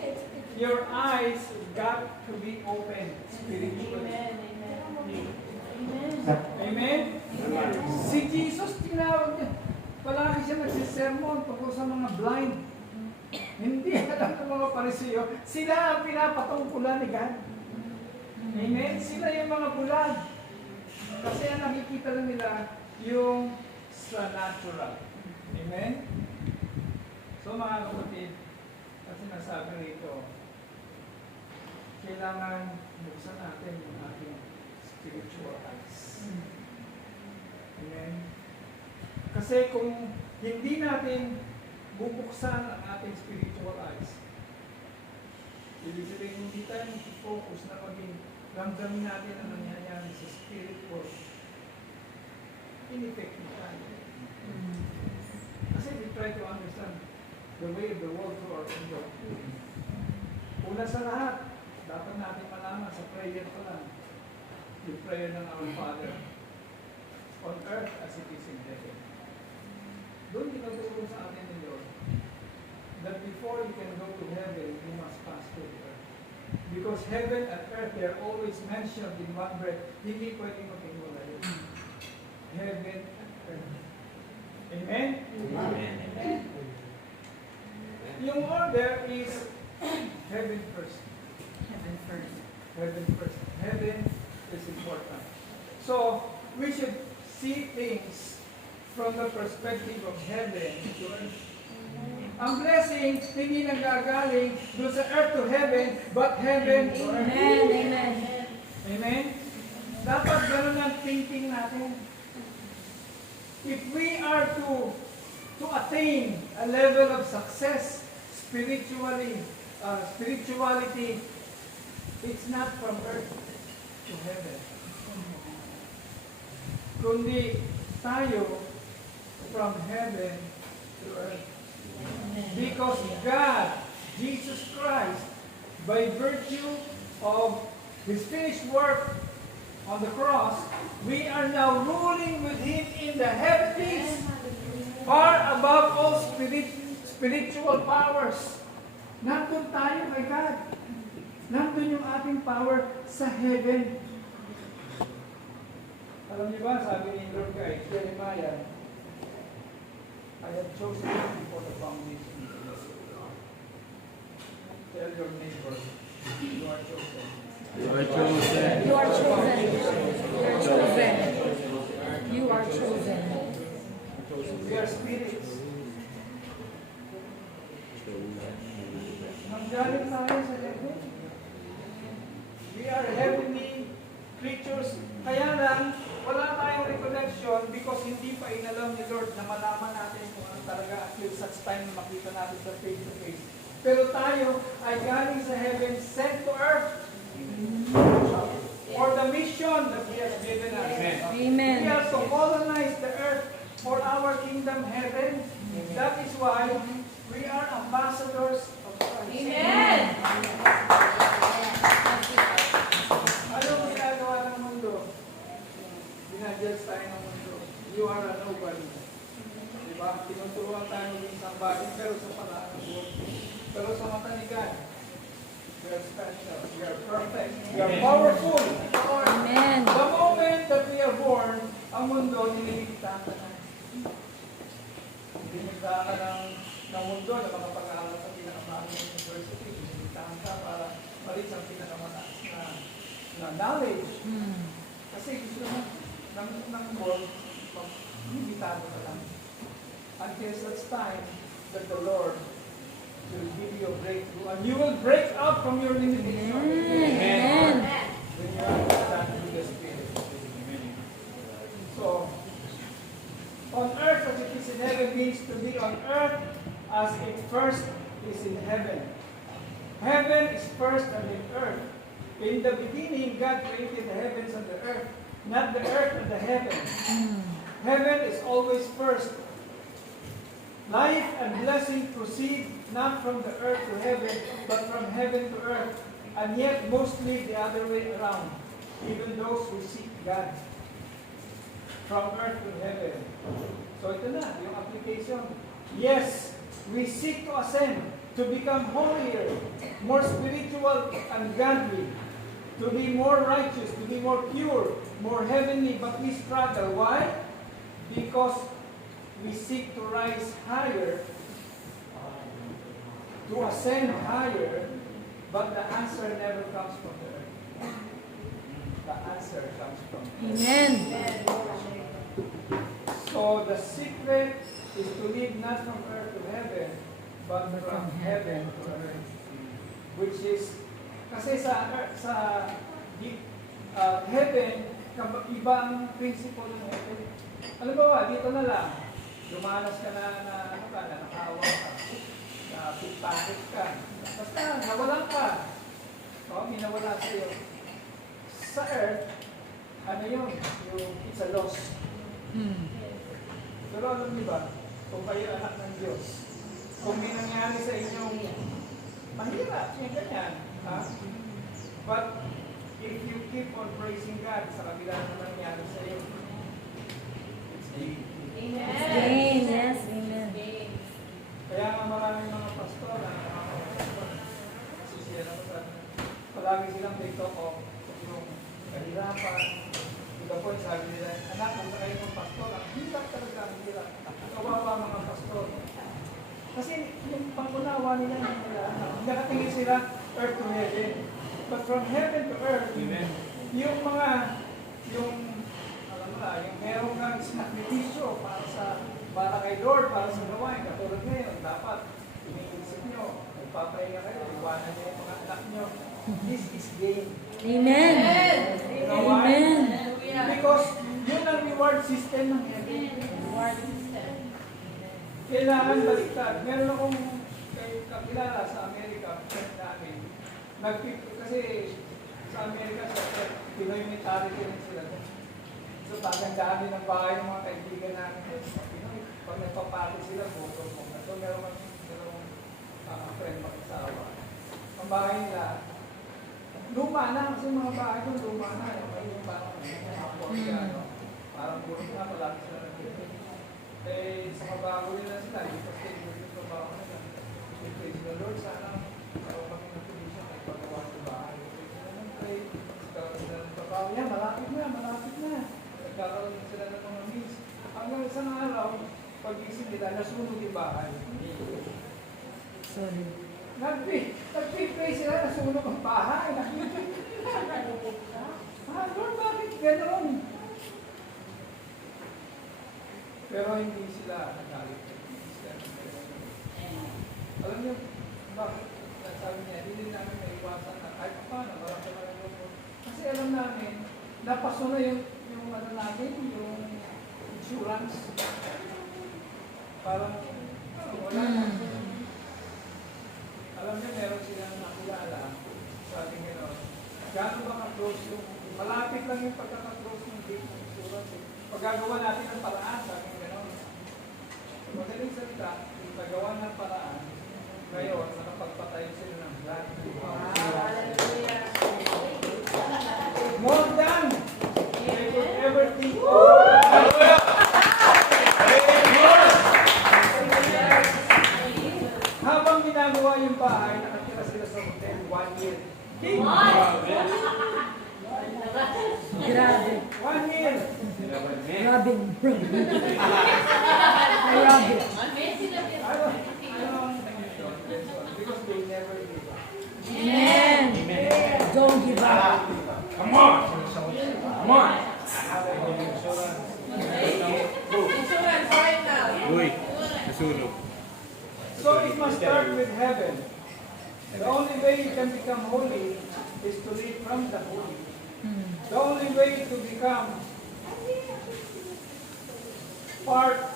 Your eyes got to be open spiritually. Amen? Si Jesus, tinawag niya. Palagi siya nagsisermon tungkol sa mga blind. Hindi alam ng mga Pariseo. Sila ang pinapatungkulan ni God. Amen? Sila yung mga bulag. Kasi ang nakikita lang nila yung sa natural. Amen? So mga kapatid, kasi nasabi rito, kailangan buksan natin yung ating spiritual eyes. Amen? Kasi kung hindi natin bubuksan ang ating spiritual eyes, ibig sabihin hindi tayo mag-focus na maging ramdamin natin ang nangyayari sa spirit world. Ineffective tayo. Kasi we try to understand the way of the world through our own world. Una sa lahat, dapat natin malaman sa prayer pa lang, yung prayer ng our Father on earth as it is in heaven. Doon tinutulong sa atin ng Lord that before you can go to heaven, you must pass through the earth. Because heaven and earth, they are always mentioned in one breath. Hindi pwedeng maghiwalay. Heaven and earth. Amen? Amen. Yung order is heaven first. Heaven first. Heaven first. Heaven is important. So, we should see things from the perspective of heaven to earth. Ang blessing, hindi nanggagaling doon sa earth to heaven, but heaven to earth. Amen. Amen. Amen? Dapat ganun ang thinking natin. If we are to attain a level of success spirituality, it's not from earth to heaven. Kundi tayo from heaven to earth. Because God, Jesus Christ, by virtue of His finished work on the cross, we are now ruling with Him in the heavenlies, far above all spiritual powers. Nandun tayo kay God. Nandun yung ating power sa heaven. Alam niyo ba, sabi ni Lord kay Jeremiah, I have chosen you before the foundation of the world. Tell your neighbor, you are chosen. You are chosen. You are chosen. You are chosen. You are chosen. We are spirits. Nanggaling tayo sa heaven. We are heavenly creatures. Kaya lang, wala tayong recollection because hindi pa inalam ni Lord na malaman natin kung ano talaga until such time na makita natin sa face to face. Pero tayo ay galing sa heaven, sent to earth for the mission that He has given us. Amen. We are to colonize the earth for our kingdom heaven. That is why we are ambassadors of Christ. Amen. Anong ginagawa ng mundo? Binadjust tayo ng mundo. You are a nobody. Diba? Tinuturuan tayo maging somebody pero sa paraan ng buhay. Pero sa mata ni God, We are special. We are perfect. We are powerful. Amen. The moment that we are born, ang mundo, nililigtaan ka na. Nililigtaan ka ng mundo na makapag-aaral sa pinakamahal ng university. Nililigtaan ka para malit ang pinakamataas na knowledge. Kasi gusto ng world, nililigtaan ka lang. Until such time that the Lord will give you a breakthrough and you will break out from your limitation. Amen. When you understand through the Spirit. So, on earth as it is in heaven means to be on earth as it first is in heaven. Heaven is first and then earth. In the beginning, God created the heavens and the earth, not the earth and the heaven. Heaven is always first. Life and blessing proceed not from the earth to heaven, but from heaven to earth, and yet mostly the other way around, even those who seek God. From earth to heaven. So ito na, yung application. Yes, we seek to ascend, to become holier, more spiritual and godly, to be more righteous, to be more pure, more heavenly, but we struggle. Why? Because we seek to rise higher, to ascend higher, but the answer never comes from the earth. The answer comes from the earth. Amen. So the secret is to live not from earth to heaven, but from heaven to earth. Which is, kasi sa heaven, ibang principle ng heaven. Alam mo ba, dito na lang, lumanas ka na nakaawa ka, na pickpocket ka, basta nawalan ka, may nawala sa'yo. Sa earth, ano yun? It's a loss. Pero alam niyo ba, kung kayo anak ng Diyos, kung may nangyari sa inyong mahirap, yung ganyan, ha? But if you keep on praising God sa kabila na nangyari sa iyo, it's gain. Amen. Yes, amen. Kaya nga maraming mga pastor na kasi siya na sabi, palagi silang may talk of yung kahirapan. Ito po, sabi nila, anak, kung kayo ng pastor, ang hirap talaga, ang hirap. Kawawa mga pastor. Kasi yung pangunawa nila, nakatingin sila earth to heaven. But from heaven to earth, yung mga, alam mo na, yung merong ng sakripisyo para kay Lord, para sa gawain, katulad ngayon, dapat iniisip nyo, magpapahinga kayo, iwanan nyo yung mga anak nyo. This is gain. Amen. You know why? Amen. Because yun ang reward system ng heaven. Reward system. Kailangan baliktad. Meron akong kakilala sa Amerika, friend namin. Kasi sa Amerika, sa Pinoy mentality rin sila. So, pagandaan din ang bahay ng mga kaibigan namin. Pinoy, pag nagpapatid sila, boto mo. So, meron friend mag-asawa. Ang bahay nila, luma na, kasi mga bahay doon, luma na. Yung parang parang puro na, malapit sila ng pipin. Eh, sa mabago nila sila, hindi pa stay with yung trabaho nila. Praise the Lord, sana karoon kami ng condition ay pagawa sa bahay. Pray, karoon sila ng trabaho. Yan, malapit na. Nagkakaroon sila ng mga means. Hanggang isang araw, pag-isip nila, nasunog yung bahay. Sorry. Nag-pray sila, nasunog ang bahay. Lord, bakit ganoon? Pero hindi sila nagalit. Alam niyo, bakit? Sabi niya, hindi namin naiwasan na kahit paano, walang sa mga lupot. Kasi alam namin, napaso na yung ano namin, yung insurance. Parang, wala na. Alam niyo, meron silang nakilala. Sabi niya, gano'n ba ka-close yung, malapit lang yung pagkaka-close ng date ng insurance. Pagkagawa natin ng paraan, sabi niya, gano'n. Madaling salita, yung paggawa ng paraan, ngayon, nakapagpatayo sila ng blood. More than they could ever think of. Habang ginagawa yung bahay, nakatira sila sa hotel 1 year. Sunog. So it must start with heaven. The only way you can become holy is to live from the holy. The only way to become part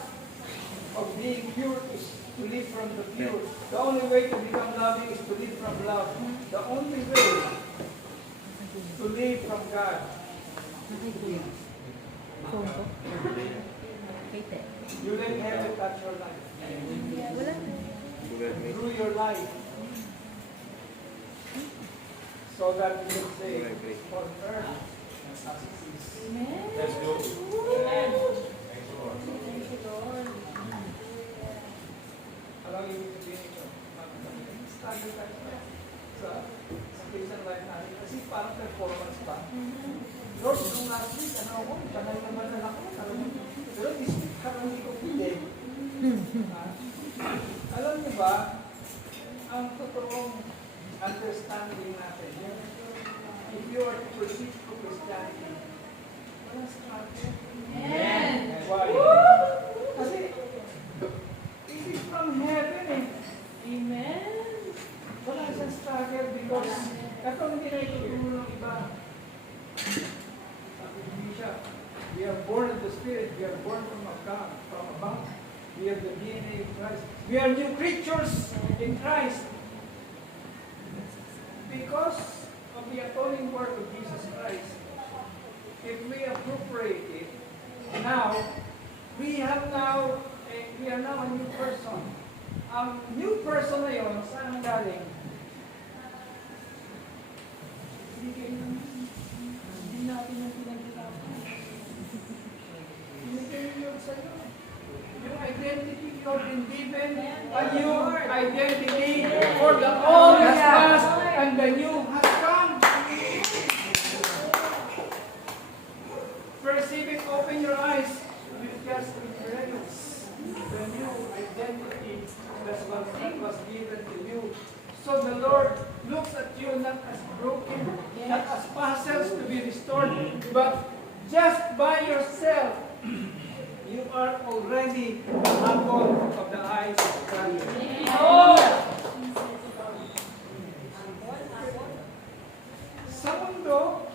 of being pure is to live from the pure. The only way to become loving is to live from love. The only way to live from God. Phone ko. Wait eh. You let heaven touch your life. Wala na. Through your life. So that you can say, on earth as it is. Let's go. Alam mo yung sabihin ito, study tayo sa Christian life natin. Kasi parang performance pa. Lord, nung last week, ano ako, panay naman na ako. Pero this week, parang hindi ko pwede. Alam niyo ba, ang totoong understanding natin, if you are to proceed to Christianity, walang struggle. Amen. Why? Kasi, it is from heaven eh. Amen. Wala siyang struggle because ito hindi na itutulong ng iba. Sabi hindi siya. We are born of the Spirit. We are born from above. We have the DNA of Christ. We are new creatures in Christ. Because of the atoning work of Jesus Christ, if we appropriate it, now, we are now a new person. Ang new person na yun, saan ang galing? Hindi natin yung pinag-ilapan. Binigay yun sa'yo. Yung identity, you have been given a new identity for the old has passed and the new has come. Perceive it, open your eyes. You just embrace the new identity that was given to you. So the Lord looks at you not as broken, not as puzzles to be restored, but just by yourself, you are already the apple of the eyes of God. Sa mundo,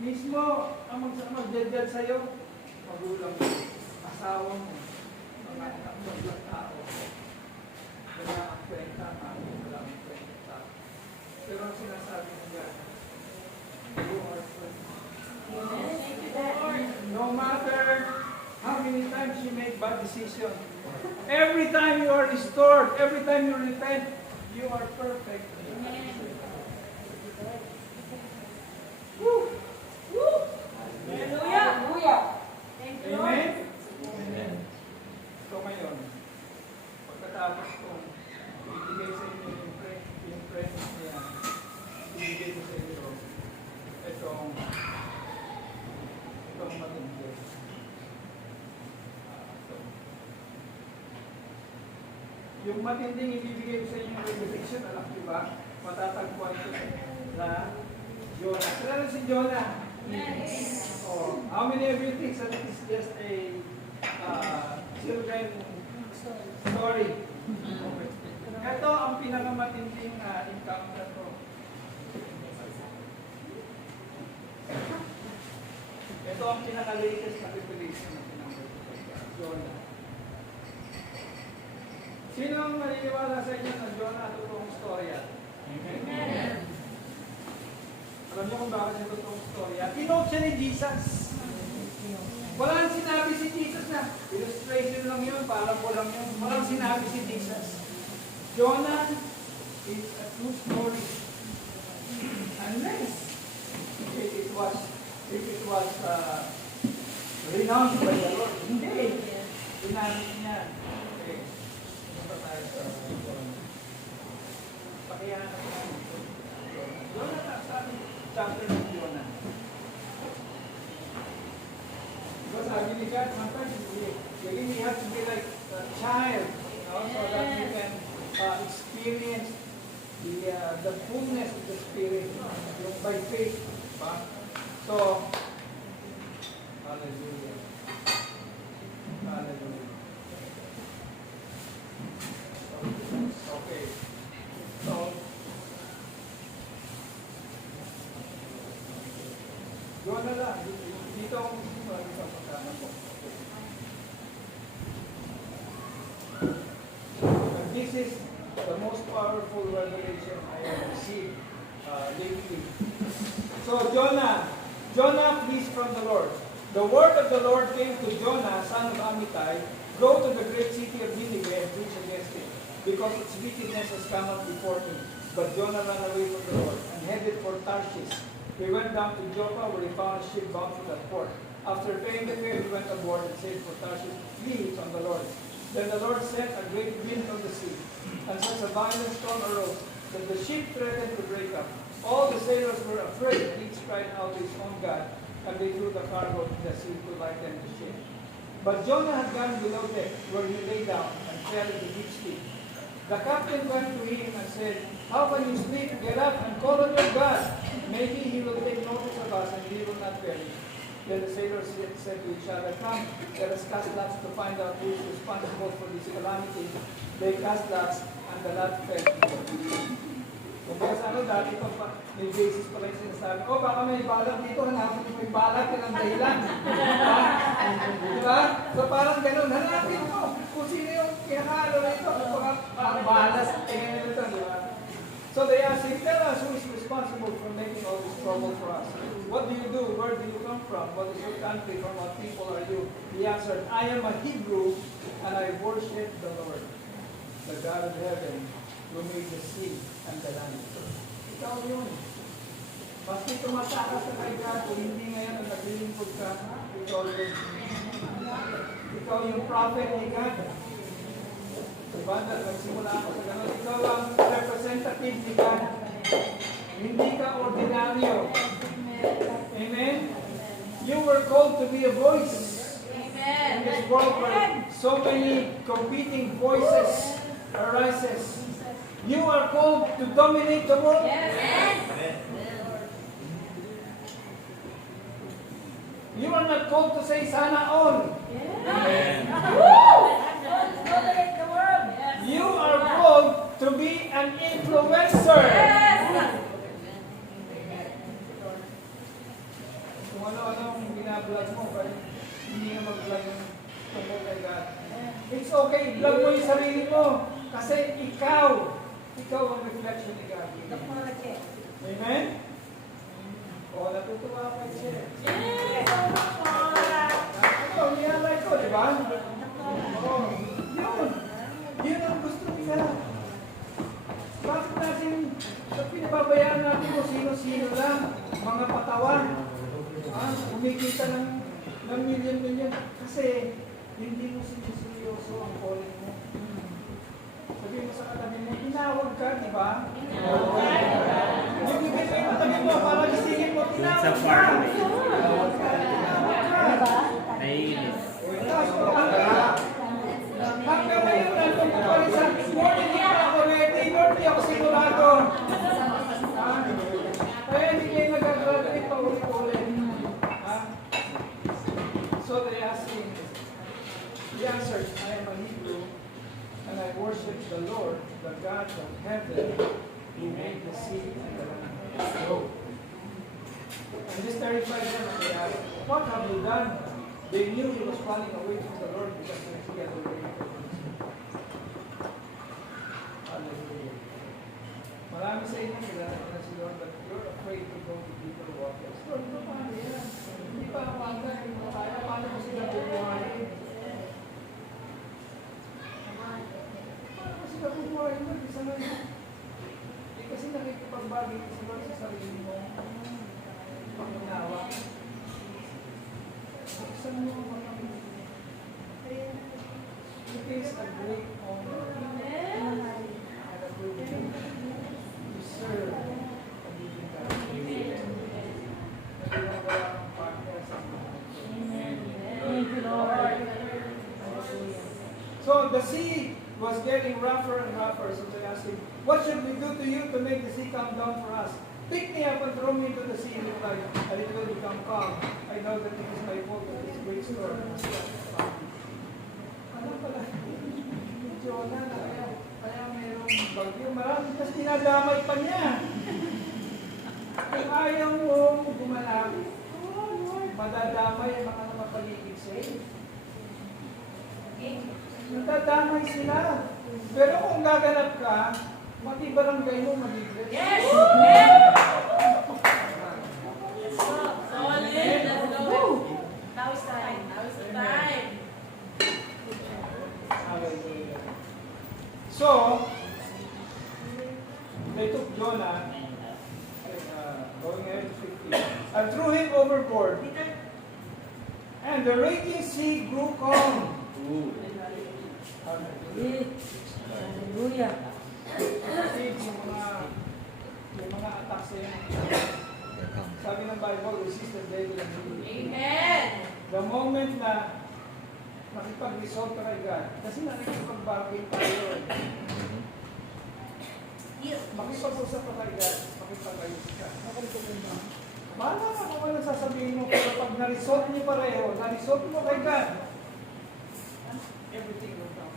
mismo ang magdadal sa'yo, magulang mo, asawa mo, mga anak mo, ibang tao. Wala ang kwenta, wala ang kwenta. Pero ang sinasabi mo yan, you are free. No matter how many times you make bad decisions, every time you are restored, every time you repent, you are perfect. Woo! Woo! Hallelujah. Thank you, Lord. Amen? Amen. So ngayon, pagkatapos kong ibigay sa inyo yung presence niya, ibigay ko sa inyo itong matindi. Yung matinding ibibigay ko sa inyo yung revelation, alam niyo ba? Matatagpuan ko sa Jonah. Kilala si Jonah? Yes. Oh, how many of you think that it is just a children story? Okay. Ito ang pinakamatinding encounter ko. Ito ang pinaka-latest na revelation na pinanggap ko. Jonah. Sino ang maniniwala sa inyo na Jonah at totoong storya? Amen. Alam niyo kung bakit yung totoong storya? Kinote siya ni Jesus. Walang sinabi si Jesus na illustration lang yun, parang walang yun. Walang sinabi si Jesus. Jonah is a true story. Unless it was renounced by the Lord. Hindi. Ginamit niya. Okay. Punta tayo sa pakiyahan natin. Jonah, sa chapter ng Jonah. Because sabi ni God, sometimes you really have to be like a child, you know, so that you can experience the fullness of the Spirit, yung by faith. Diba? So, hallelujah. Hallelujah. Okay. So, doon na lang. Dito ako sa pagkakas ko. And this is the most powerful revelation I have received lately. So Jonah flees from the Lord. The word of the Lord came to Jonah, son of Amittai, go to the great city of Nineveh and preach against it, because its wickedness has come up before me. But Jonah ran away from the Lord and headed for Tarshish. He went down to Joppa, where he found a ship bound for that port. After paying the fare, he went aboard and sailed for Tarshish, flee from the Lord. Then the Lord sent a great wind from the sea, and such a violent storm arose that the ship threatened to break up. All the sailors were afraid, each cried out to his own God, and they threw the cargo in the sea to lighten the ship. But Jonah had gone below deck, where he lay down and fell into deep sleep. The captain went to him and said, how can you sleep? Get up and call on your God. Maybe he will take notice of us and we will not perish. Then the sailors said to each other, come, let us cast lots to find out who is responsible for this calamity. They cast lots, and the lot fell into the sea. Kung kaya sa ano, dati pa may basis pala yung sinasabi, baka may balag dito, hanapin mo yung balag, yun ang dahilan. Diba? So parang ganun, hanapin mo kung sino yung kinakalo rito, parang balas, tingnan nito, diba? So they asked him, tell us who is responsible for making all this trouble for us. What do you do? Where do you come from? What is your country? From what people are you? He answered, I am a Hebrew, and I worship the Lord, the God of heaven, who made the sea and the land. Ikaw yun. Maski tumatakas ka kay God, kung hindi ngayon ang naglilingkod ka, ikaw yun. Ikaw yung prophet ni God. Diba? Nagsimula ako sa ganun. Ikaw ang representative ni God. Hindi ka ordinaryo. Amen? You were called to be a voice in this world where so many competing voices arises. You are called to dominate the world. You are not called to say sana all. You are called to be an influencer. Kung ano-ano ang binablog mo, hindi na mag-vlog yung tungkol kay God. It's okay, vlog mo yung sarili mo. Kasi ikaw ang reflection ni God. Amen? O, natutuwa ka siya. Ito, niyalay ko, di ba? O, yun ang gusto ni God. Bakit natin, pinababayaan natin kung sino-sino lang, mga patawan, kumikita ng milyon-milyon, kasi hindi mo siniseryoso ang calling mo. Sabihin mo sa katabi mo, tinawag ka, di ba? Yung ibig mo yung katabi mo, para gisingin mo, tinawag ka. Tinawag ka. Naiinis. Hanggang ngayon, nandun ko pa rin sa Lord, hindi pa ako ready, Lord, hindi ako sigurado. Kaya hindi kayo nag-graduate pa ulit-ulit. So they asked him, he answered, I am a Hebrew, and I worship the Lord, the God of heaven, who made the sea and the land. And this terrified them, and they asked, what have you done? They knew he was running away from the Lord because he had already told them. Hallelujah. Marami sa inyo kilala na si Lord, but you're afraid to go to deeper waters. Lord, paano yan? Hindi pa paano yung kaya, paano mo sila bubuhayin? Paano sila bubuhayin mo? Isa na yun. Kasi nakikipagbagay ka sa Lord sa sarili mo. Panginawa. Buksan mo ang mga it is a great honor and a privilege to serve a living God. Nagagawa ang partner sa mga. Thank you, Lord. So the sea was getting rougher and rougher. So they asked him, what should we do to you to make the sea come down for us? Pick me up and throw me into the sea, and it will become calm. I know that it is my fault that this great storm has come. Ano pala? Jonah na kaya mayroong bagyo, marami kasi dinadamay pa niya. Kung ayaw mo gumanap, madadamay ang mga namapaligid sa'yo. Nadadamay sila. Pero kung gaganap ka, pati barangay mo maligres. Yes! Solid! Let's go! Now is time. Now is the time. So, they took Jonah, going ahead to 15, and threw him overboard. And the raging sea grew calm. Hallelujah. Kasi yung mga attacks na yan, sabi ng Bible, resist the devil and he will flee. Amen! The moment na makipag-resolve ka kay God, kasi nakikipag-bargain tayo eh. Makipag-usap ka kay God, makipag-ayos ka. Bahala ka kung ano sasabihin mo, pero pag na-resolve niyo pareho, na-resolve mo kay God, everything will come.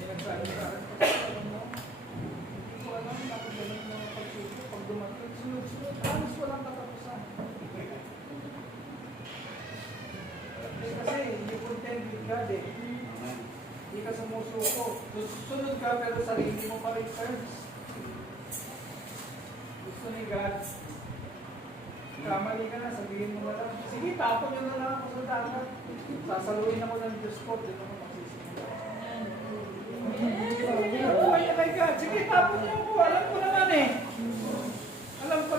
May nagsabi sa akin, pag mo, hindi ko alam, bakit ganun mo pag-suko, pag dumating, sunod-sunod, halos walang katapusan. Kasi hindi content with God eh. Hindi ka sumusuko. Susunod ka pero sarili mo pa rin first. Gusto ni God, kamali ka na, sabihin mo na lang, sige, tapon nyo na lang ako sa dagat. Sasaluhin ako ng Diyos ko, dito ako magsisimula. Buhay na kay God, sige, tapon nyo ako, alam ko naman eh. Alam ko,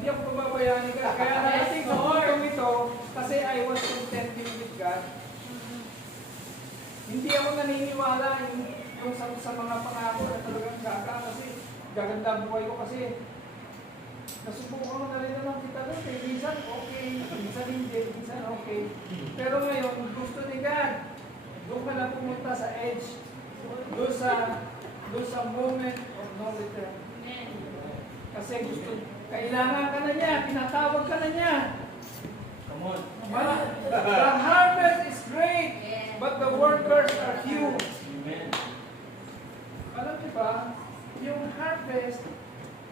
hindi ako pababayaan ni God. Kaya narating sa puntong ito, kasi I was contenting with God. Hindi ako naniniwala yung sa mga pangako na talagang gaga kasi gaganda ang buhay ko kasi nasubukan ko na rin naman kita doon. Minsan okay, minsan hindi, minsan okay. Pero ngayon, gusto ni God, doon ka na pumunta sa edge, doon sa moment of no return. Kasi gusto, kailangan ka na niya, tinatawag ka na niya. Come on. The harvest is great, but the workers are few. Amen. Alam niyo ba, yung harvest,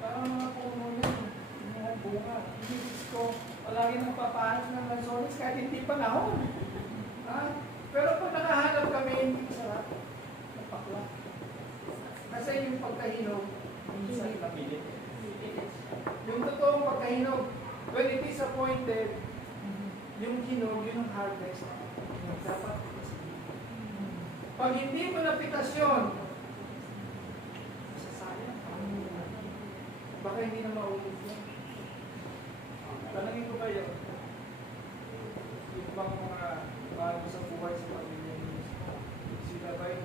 parang mga puno yun, yung mga bunga. Ibig ko, palagi nang papahanap ng lansones kahit hindi panahon. Pero pag nakahanap kami, hindi masarap. Napakla. Kasi yung pagkahinog, minsan napilit. Yung totoong pagkahinog, when it is appointed, yung hinog, yun ang harvest. Yung dapat ipasihin. Pag hindi mo napitas yun, masasayang. Baka hindi na maulit yun. Tanangin ko kayo, yung bang mga bago sa buhay sa pamilya niyo, sila ba'y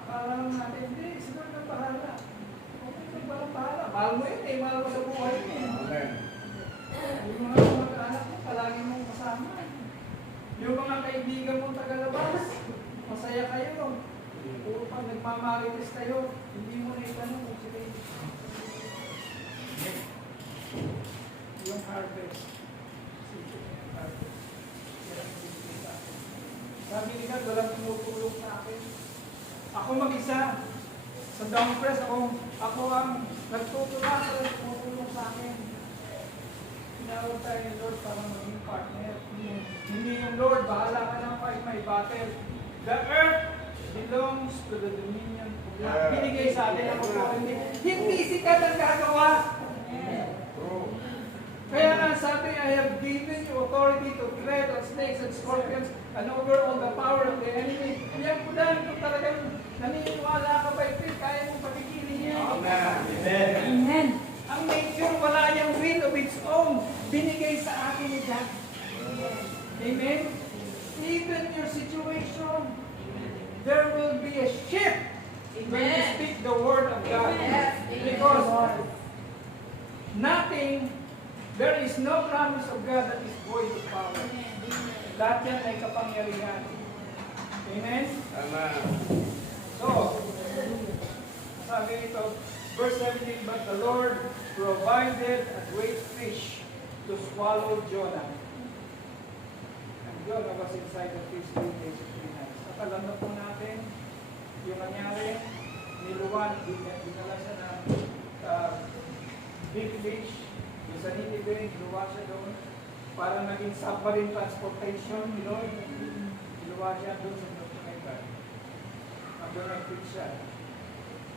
akala lang natin, hindi, sila na bahala. Okay, may bahala. Mahal mo yun eh, mahal mo sa buhay mo eh. Amen. Yung mga mag-anak mo, palagi mong kasama. Yung mga kaibigan mong tagalabas, masaya kayo. Puro pag nagmamarites kayo, hindi mo na itanong kung sila yung harvest. Sabi ni God, walang tumutulong sa akin. Ako mag-isa. Sa down press, ako ang nagtutulak sa tumutulong sa akin. Tinawag tayo ni Lord para maging partner. Hindi yung Lord, bahala ka lang fight my battle. The earth belongs to the dominion of God. Binigay sa atin ako po. Hindi sikat ang gagawa. Kaya nga sabi, I have given you authority to tread on snakes and scorpions and over all the power of the enemy. Yan po dahil kung talagang naniniwala ka ba ito, kaya mong patigilin yan. Amen. Amen. Ang nature, wala yung will of its own. Binigay sa akin ni God. Amen? Even your situation, there will be a shift when you speak the word of God. Because nothing, there is no promise of God that is void of power. Lahat yan ay kapangyarihan. Amen? Amen. So, sabi nito, verse 17, but the Lord provided a great fish to swallow Jonah. And John was inside the fish 3 days and 3 nights. At alam na po natin yung nangyari, niluwan, dinala siya ng big fish, yung sa Nineveh, niluwa siya doon, para naging submarine transportation, niluwa siya doon sa Dominica. Doon nag-fish siya.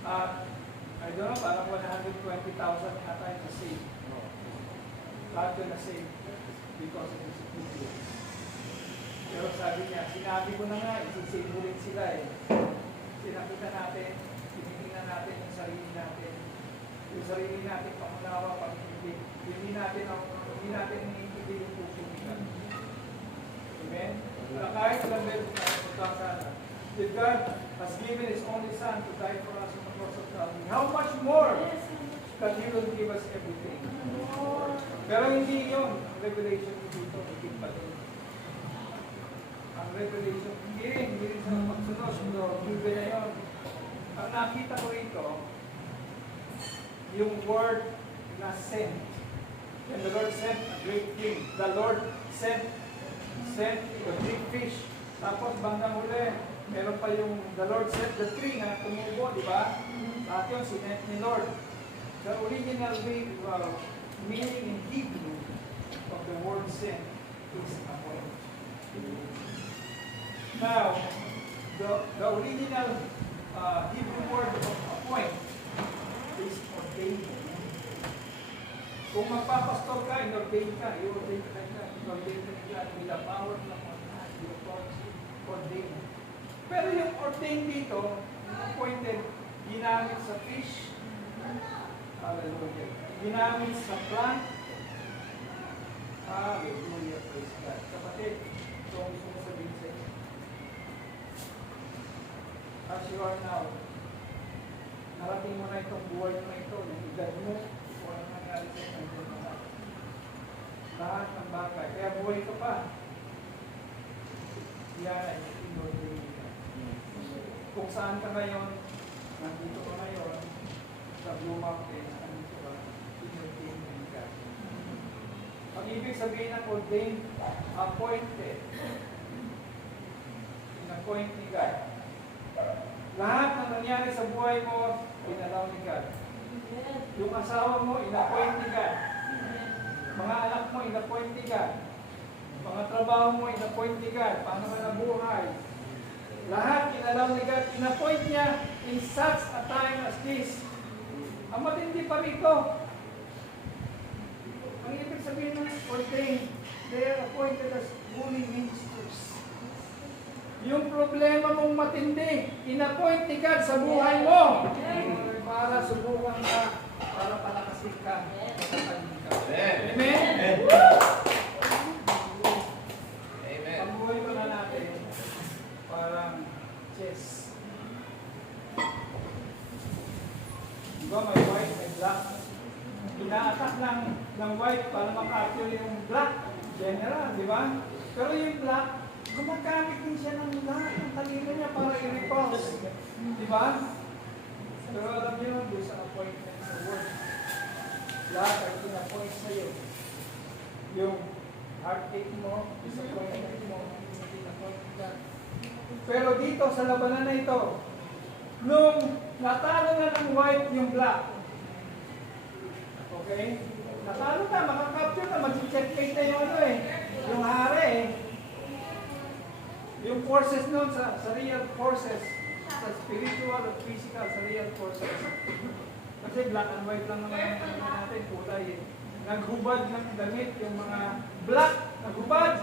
I don't know, parang 120,000 ata yung na-save. Lahat yun na-save because of his obedience. Pero sabi niya, sinabi ko na nga, isisave mo rin sila eh. Sinakita natin, tinitingnan natin yung sarili natin. Yung sarili natin, pangunawa, pag-ibig. Hindi natin iniintindi yung puso nila. Amen? Na kahit lang meron na sana. If God has given His only Son to die for us on the cross of Calvary, how much more that He will give us everything? Pero hindi yun. Ang revelation dito, higit pa doon. Ang revelation, hindi rin sa pagsunod. Hindi na yun. Ang nakita ko rito, yung word na sent. And the Lord sent a great thing. The Lord sent a big fish. Tapos bandang uli, meron pa yung the Lord sent the tree na tumubo, di ba? At yun, sinent ni Lord. The original meaning in Hebrew of the word sent is appoint. Now, the original Hebrew word of appoint is ordain. Kung magpapastor ka, in-ordain ka, i-ordain ka nila, in-ordain ka nila, with the power of the ordain. Pero yung ordain dito, appointed, ginamit sa fish, hallelujah, ginamit sa plant, hallelujah, praise God. Kapatid, ito ang gusto mo sabihin sa inyo. As you are now, narating mo na itong buhay mo na ito, yung edad mo, kung ano nangyari sa inyo, lahat ng bagay. Kaya buhay ka pa. Yan ay in-ordain ka. Kung saan ka ngayon, nandito ka ngayon, sa Blue Mountain, nandito ka, in-ordain ka. Ang ibig sabihin ng ordained, appointed. In-appoint ni God. Lahat ng nangyari sa buhay mo, inalaw ni God. Yung asawa mo, in-appoint ni God. Mga anak mo, in-appoint ni God. Mga trabaho mo, in-appoint ni God. Paano ka nabuhay? Lahat, inalaw ni God. In-appoint niya in such a time as this. Ang matindi pa rito. Ang ibig sabihin ng ordained, they are appointed as holy ministers. Yung problema mong matindi, in-appoint ni God sa buhay mo. Para subukan ka, para palakasin ka. Amen? Amen. Pambuhay ko na natin, parang chess. Diba may white, may black. Ina-attack ng white para makapture yung black. General, di ba? Pero yung black, gumagamit din siya ng lahat ng talino niya para i-repulse. Di ba? Pero alam niyo, doon sa appointment sa word, lahat ay pina-point sa iyo. Yung heartache mo, disappointment mo, pina-point ka. Pero dito, sa labanan na ito, nung natalo na ng white yung black, okay? Natalo ka, makakapture ka, mag-checkmate na yung ano eh, yung hari eh. Yung forces nun sa real forces, sa spiritual at physical, sa real forces. Kasi black and white lang naman ang natin, kulay eh. Naghubad ng damit yung mga black, naghubad.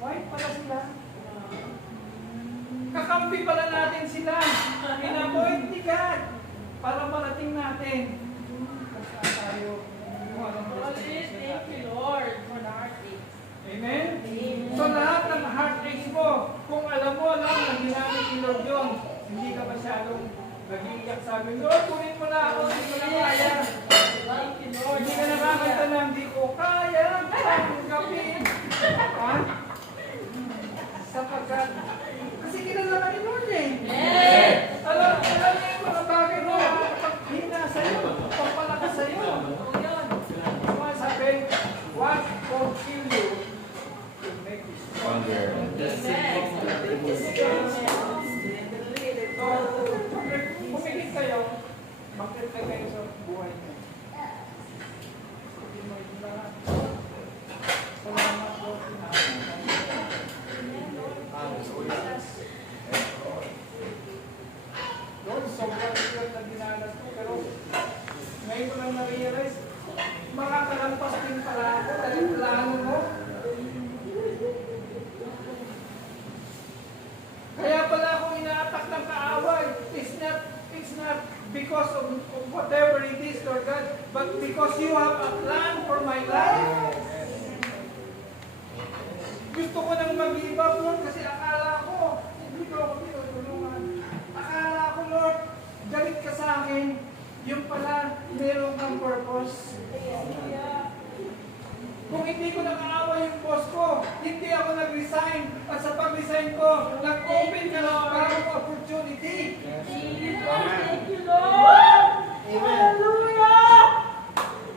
White pala sila. Kakampi pala natin sila. Pinapoint ni God para marating natin. Basta tayo, kung anong destination natin. Thank you, Lord, for the heartaches. Amen? So lahat ng heartaches mo, kung alam mo lang na ginamit ni Lord yun, hindi ka masyadong nag-iiyak sabi, Lord, kunin mo na ako, hindi ko na kaya. Thank you, Lord. Hindi ka nakakita na, hindi ko kaya, tanggapin. Ha? Sapagkat, kasi kilala ka ni Lord eh. Yes! Alam niyo yung mga bagay mo, paghina sa'yo, pagpalakas sa'yo. Oh, yun. Sabi, what will kill you will make you yung plano mo. Kaya pala ako inaatak ng kaaway. It's not because of whatever it is, Lord God, but because you have a plan for my life. Gusto ko nang mag-give up, Lord, kasi akala ko, hindi ko ako tinutulungan. Akala ko, Lord, galit ka sa akin. Yung pala, meron kang purpose. Kung hindi ko nakaawa yung boss ko, hindi ako nag-resign. At sa pag-resign ko, nag-open ka ng bagong opportunity. Thank you, Lord. Hallelujah.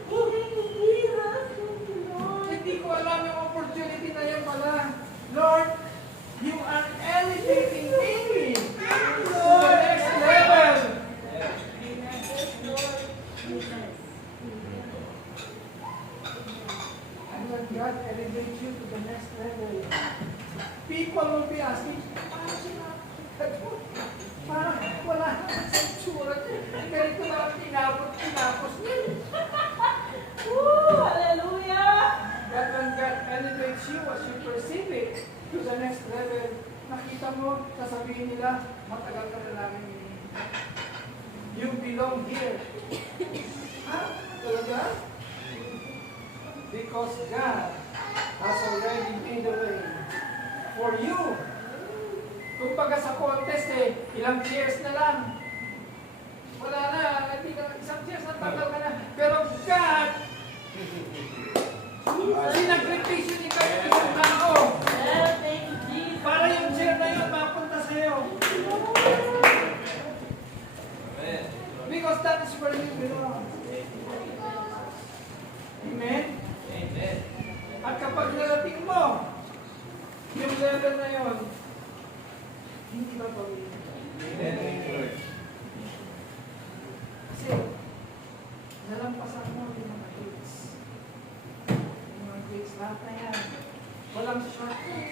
Thank you, Jesus. Thank you, Lord. Hindi ko alam yung opportunity na yun pala. Lord, you are elevating me to the next level. And when God elevates you to the next level, people will be asking, paano siya parang wala naman sa itsura niya. Ganito lang ang tinapos niya. Woo! Hallelujah. But when God elevates you as you perceive it to the next level, nakita mo, sasabihin nila, matagal ka na namin hinihingi. You belong here. Ha? Talaga? Because God has already made a way for you. Kung baga sa contest ilang cheers na lang. Wala na, hindi ka, isang cheers na tagal ka na. Pero God, sinakripisyo ni God yung isang tao. Yeah, thank you, Jesus. Para yung chair na yun mapunta sa'yo. Because that is where you belong. Amen? Amen. At kapag narating mo, yung level na yun, hindi ba pawin? Kasi, nalampasan mo yung mga gates. Yung mga gates, lahat na yan. Walang shortcut.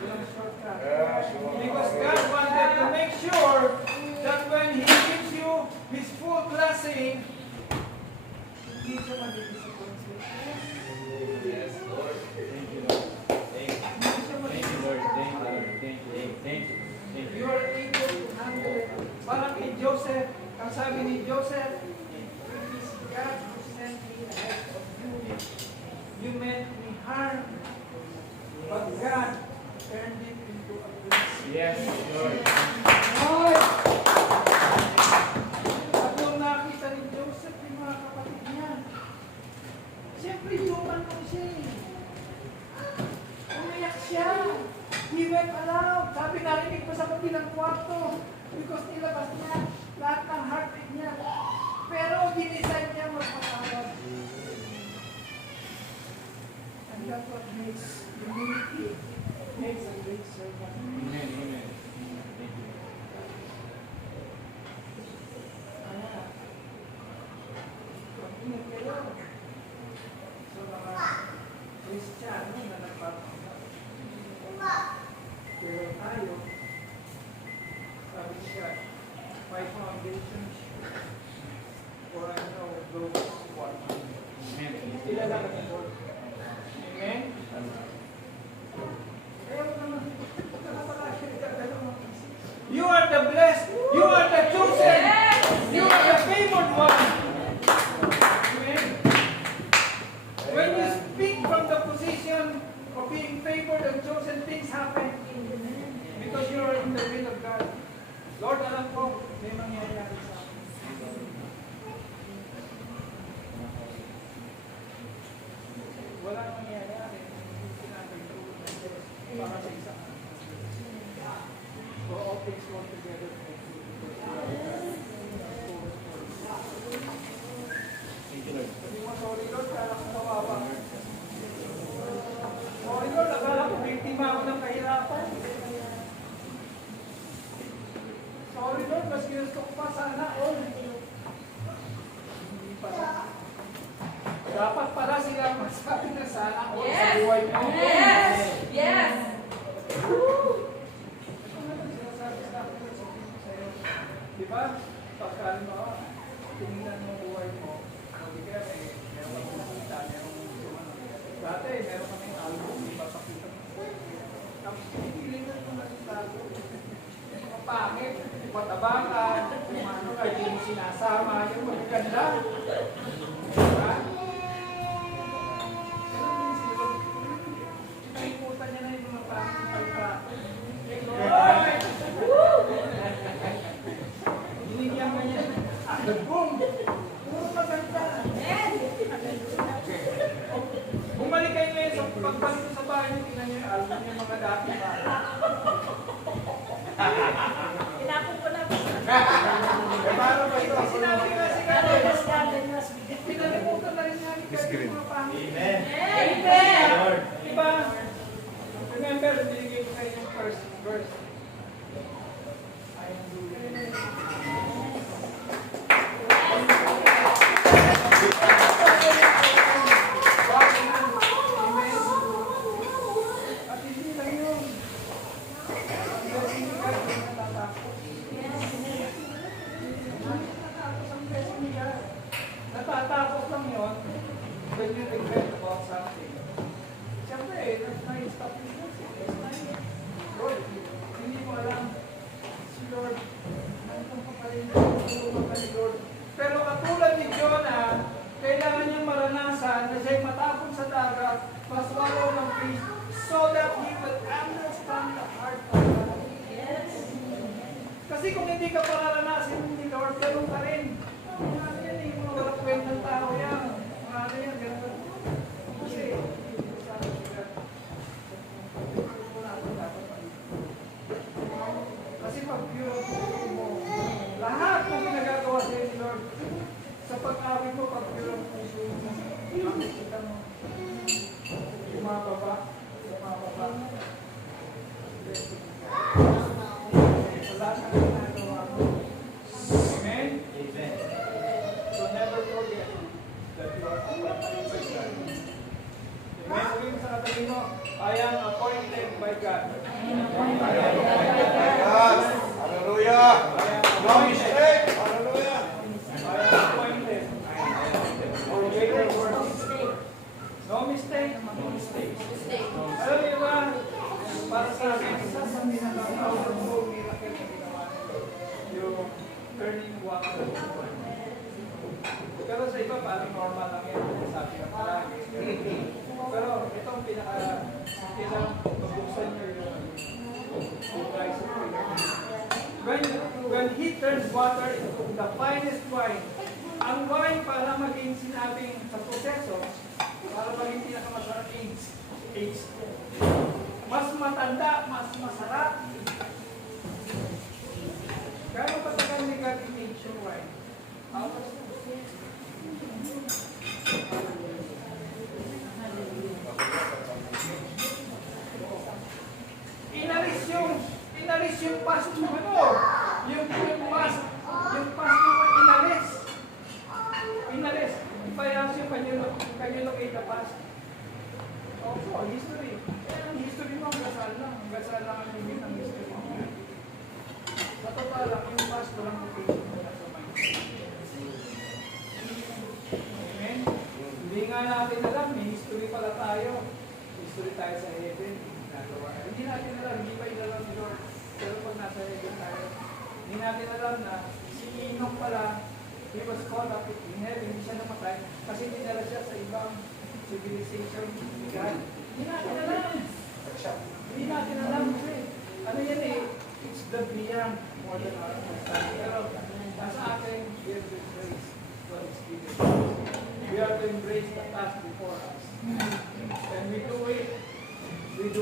Walang shortcut. Because God wanted to make sure that when He gives you His full blessing, hindi siya mag-disappoint you. Yes, Lord. Thank you, Lord. Hindi siya Thank you, Lord. Thank you, Lord. Thank you, Lord. Thank you. Thank You you. are able to handle it. Parang kay Joseph, ang sabi ni Joseph, it is God who sent me ahead of you. You meant me harm, but God turned it into a blessing. Yes, Lord. Lord! At nung nakita ni Joseph yung mga kapatid niya, siyempre human mo siya eh. Umiyak siya. He went aloud. Sabi narinig pa sa kabilang kwarto because nilabas niya lahat ng heartbeat niya. Pero dinesign niya magpatawad. And that's what makes humility, makes a great servant. Amen. Amen. Thank you. Kaya, mag-ingat kayo sa mga Kristiyano na nagpapanggap. Pero tayo, sabi siya, my foundation for I know those who are mine. Amen. Kilala ka ni Lord. Amen? Kaya huwag naman, nakapalagi ka ganun. You are the blessed. You are the chosen. You are the favored one. Amen? When you speak from the position of being favored and chosen, things happen. Because you are in the will of God. Lord, alam ko, may mangyayari sa akin. Walang mangyayari. Hindi natin tulong ng Diyos para sa isang for all things work together for good. Thank you, Lord. Sabi mo, sorry Lord, kala ko kawawa. Sorry Lord, akala ko biktima ako ng kahirapan. Sorry Lord, mas ginusto ko pa sana all. Hindi pala. Dapat pala sila magsabi na sana all sa Yes. buhay mo. Yes. Yes. Diba? Pagkaan mo, tinignan mo buhay mo, hindi ka meron kang nakita, meron meron kami album, di ba pakita mo? Tapos pinipiling na ito ng tago. Yung mga pangit, mataba ka, yung ano ka, hindi mo sinasama, yung magaganda. Diba? Nakikutan niya na yung mga pangit palpa. Binigyan ka niya. Boom! Puro maganda. Bumalik kayo ngayon sa pagbalik ko sa bahay niyo, tingnan niyo yung album niya mga dati pa. Tinapon ko na. Eh, paano ba ito? Sinabi nga si Kano. Pinalimutan na rin niya ni Kano yung mga pangit. Amen. Diba? Remember, binigay ko kayo yung first verse. I am doing. At hindi lang yun. Natatakot lang yun when you regret about something. Siyempre, na-stop yung Lord, hindi mo alam si Lord, nandun pa pa rin, tulungan ka ni Lord. Pero katulad ni Jonah, kailangan niyang maranasan na siya'y matapon sa dagat, maswallow ng fish, so that he will understand the heart of God. Kasi kung hindi ka pararanasin ni Lord, ganun ka rin. Ano yan eh, mga walang kwentang tao yan. Mga ano yan, ganun. Kasi, kasi pag pure mo, lahat ng pinagagawa sa iyo ni Lord, sa pag-awit mo, pag pure ang puso mo, makikita mo, bumababa. Wala ka na ginagawa mo. Amen? Amen. So never forget that you are appointed by God. Amen? Sabihin sa katabi mo, I am appointed by God. Hallelujah! No mistake! Hallelujah! I am appointed for greater works. No mistake? No mistake. Alam niyo ba, para sa akin, isa sa pinaka-powerful miracle na ginawa nito, yung turning water into wine. Pero sa iba, parang normal lang yan. Sabi ka palagi. Pero itong kailangan pabuksan nyo yung price of when he turns water into the finest wine, ang wine para maging sinabing sa proseso, para maging pinakamasarap age. Mas matanda, mas masarap. Gano'n patagal ni God in-age yung wine? Inalis yung past mo, ano? Yung past mo inalis. Ipayas yung kanyang the past. Also, history. Ang history mo, hanggang saan lang ang limit ng history mo. Sa totoo lang, yung past ko lang location mo na sa mind. Amen? Hindi nga natin alam, may history pala tayo. History tayo sa heaven. Hindi natin alam, hindi pa inalam ni Lord. Pero pag nasa heaven tayo, hindi natin alam na si Enoch pala, he was caught up in heaven, hindi siya namatay, kasi dinala siya sa ibang civilization ni God. Hindi natin alam. Hindi natin alam kasi, ano yan eh, it's the beyond more than our understanding. Pero, nasa atin, we have to embrace what is given. We have to embrace the past before us. And we do it with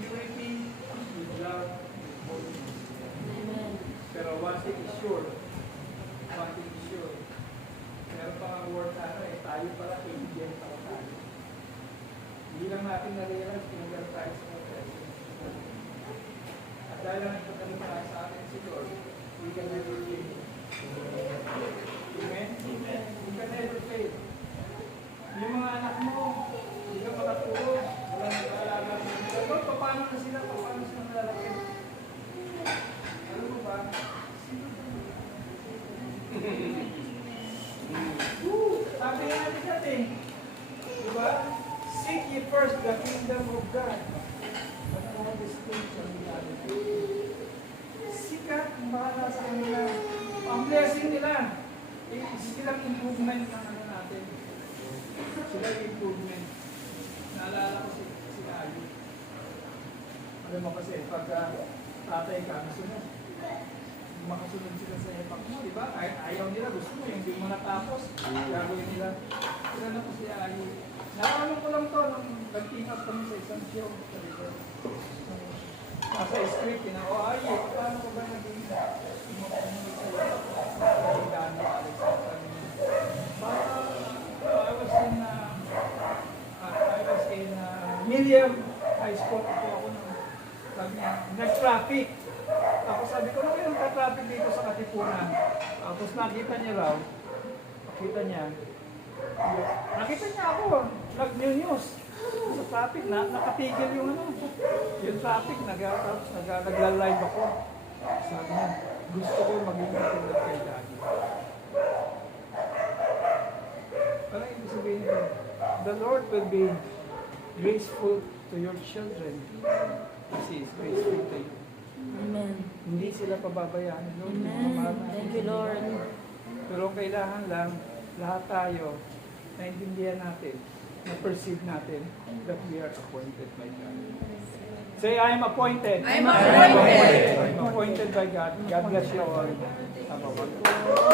purity, with love, with holiness. Pero one thing is sure, meron pa ang word na tayo pala, agent ako tayo. Hindi lang natin na-realize, pinagano tayo sa hotel. At dahil lang nagpagano tayo sa atin si Lord, we can never fail. Amen? We can never fail. Yung mga anak mo, hindi ka makatulog, wala nang kaalaga. Lord, paano na sila nalalaki? Alam mo ba? Sabi nga natin, diba? Seek ye first first the kingdom of God. But all these things shall be added. Sikat ang bahala sa kanila. Ang blessing nila, silang improvement ng ano natin. Silang improvement. Naalala ko si Ayu. Alam mo kasi, pag tatay ka, masunod. Makasunod sila sa epak mo, di ba? Ayaw nila, gusto mo, yung hindi mo natapos, gagawin nila. Sila na ko si Ayu. Nakaano ko lang to, nung nag-team up kami sa isang show. Nasa script, Ayu, paano ko ba naging I was in William High School ako nung nag-traffic. Tapos sabi ko, ano yung traffic dito sa Katipunan? Tapos nakita niya raw, nakita niya ako, nag-news sa traffic, nakatigil yung yung traffic, nagla-live ako. Sabi niya, gusto ko maging matulad kay Daddy. Parang ibig sabihin nito, the Lord will be graceful to your children as He is graceful to you. Amen. Hindi sila pababayaan. Lord, Amen. Thank you, Lord. Pero kailangan lang, lahat tayo, naintindihan natin, na-perceive natin that we are appointed by God. Say, I am appointed. I am appointed. I am appointed by God. God bless you all. Have a wonderful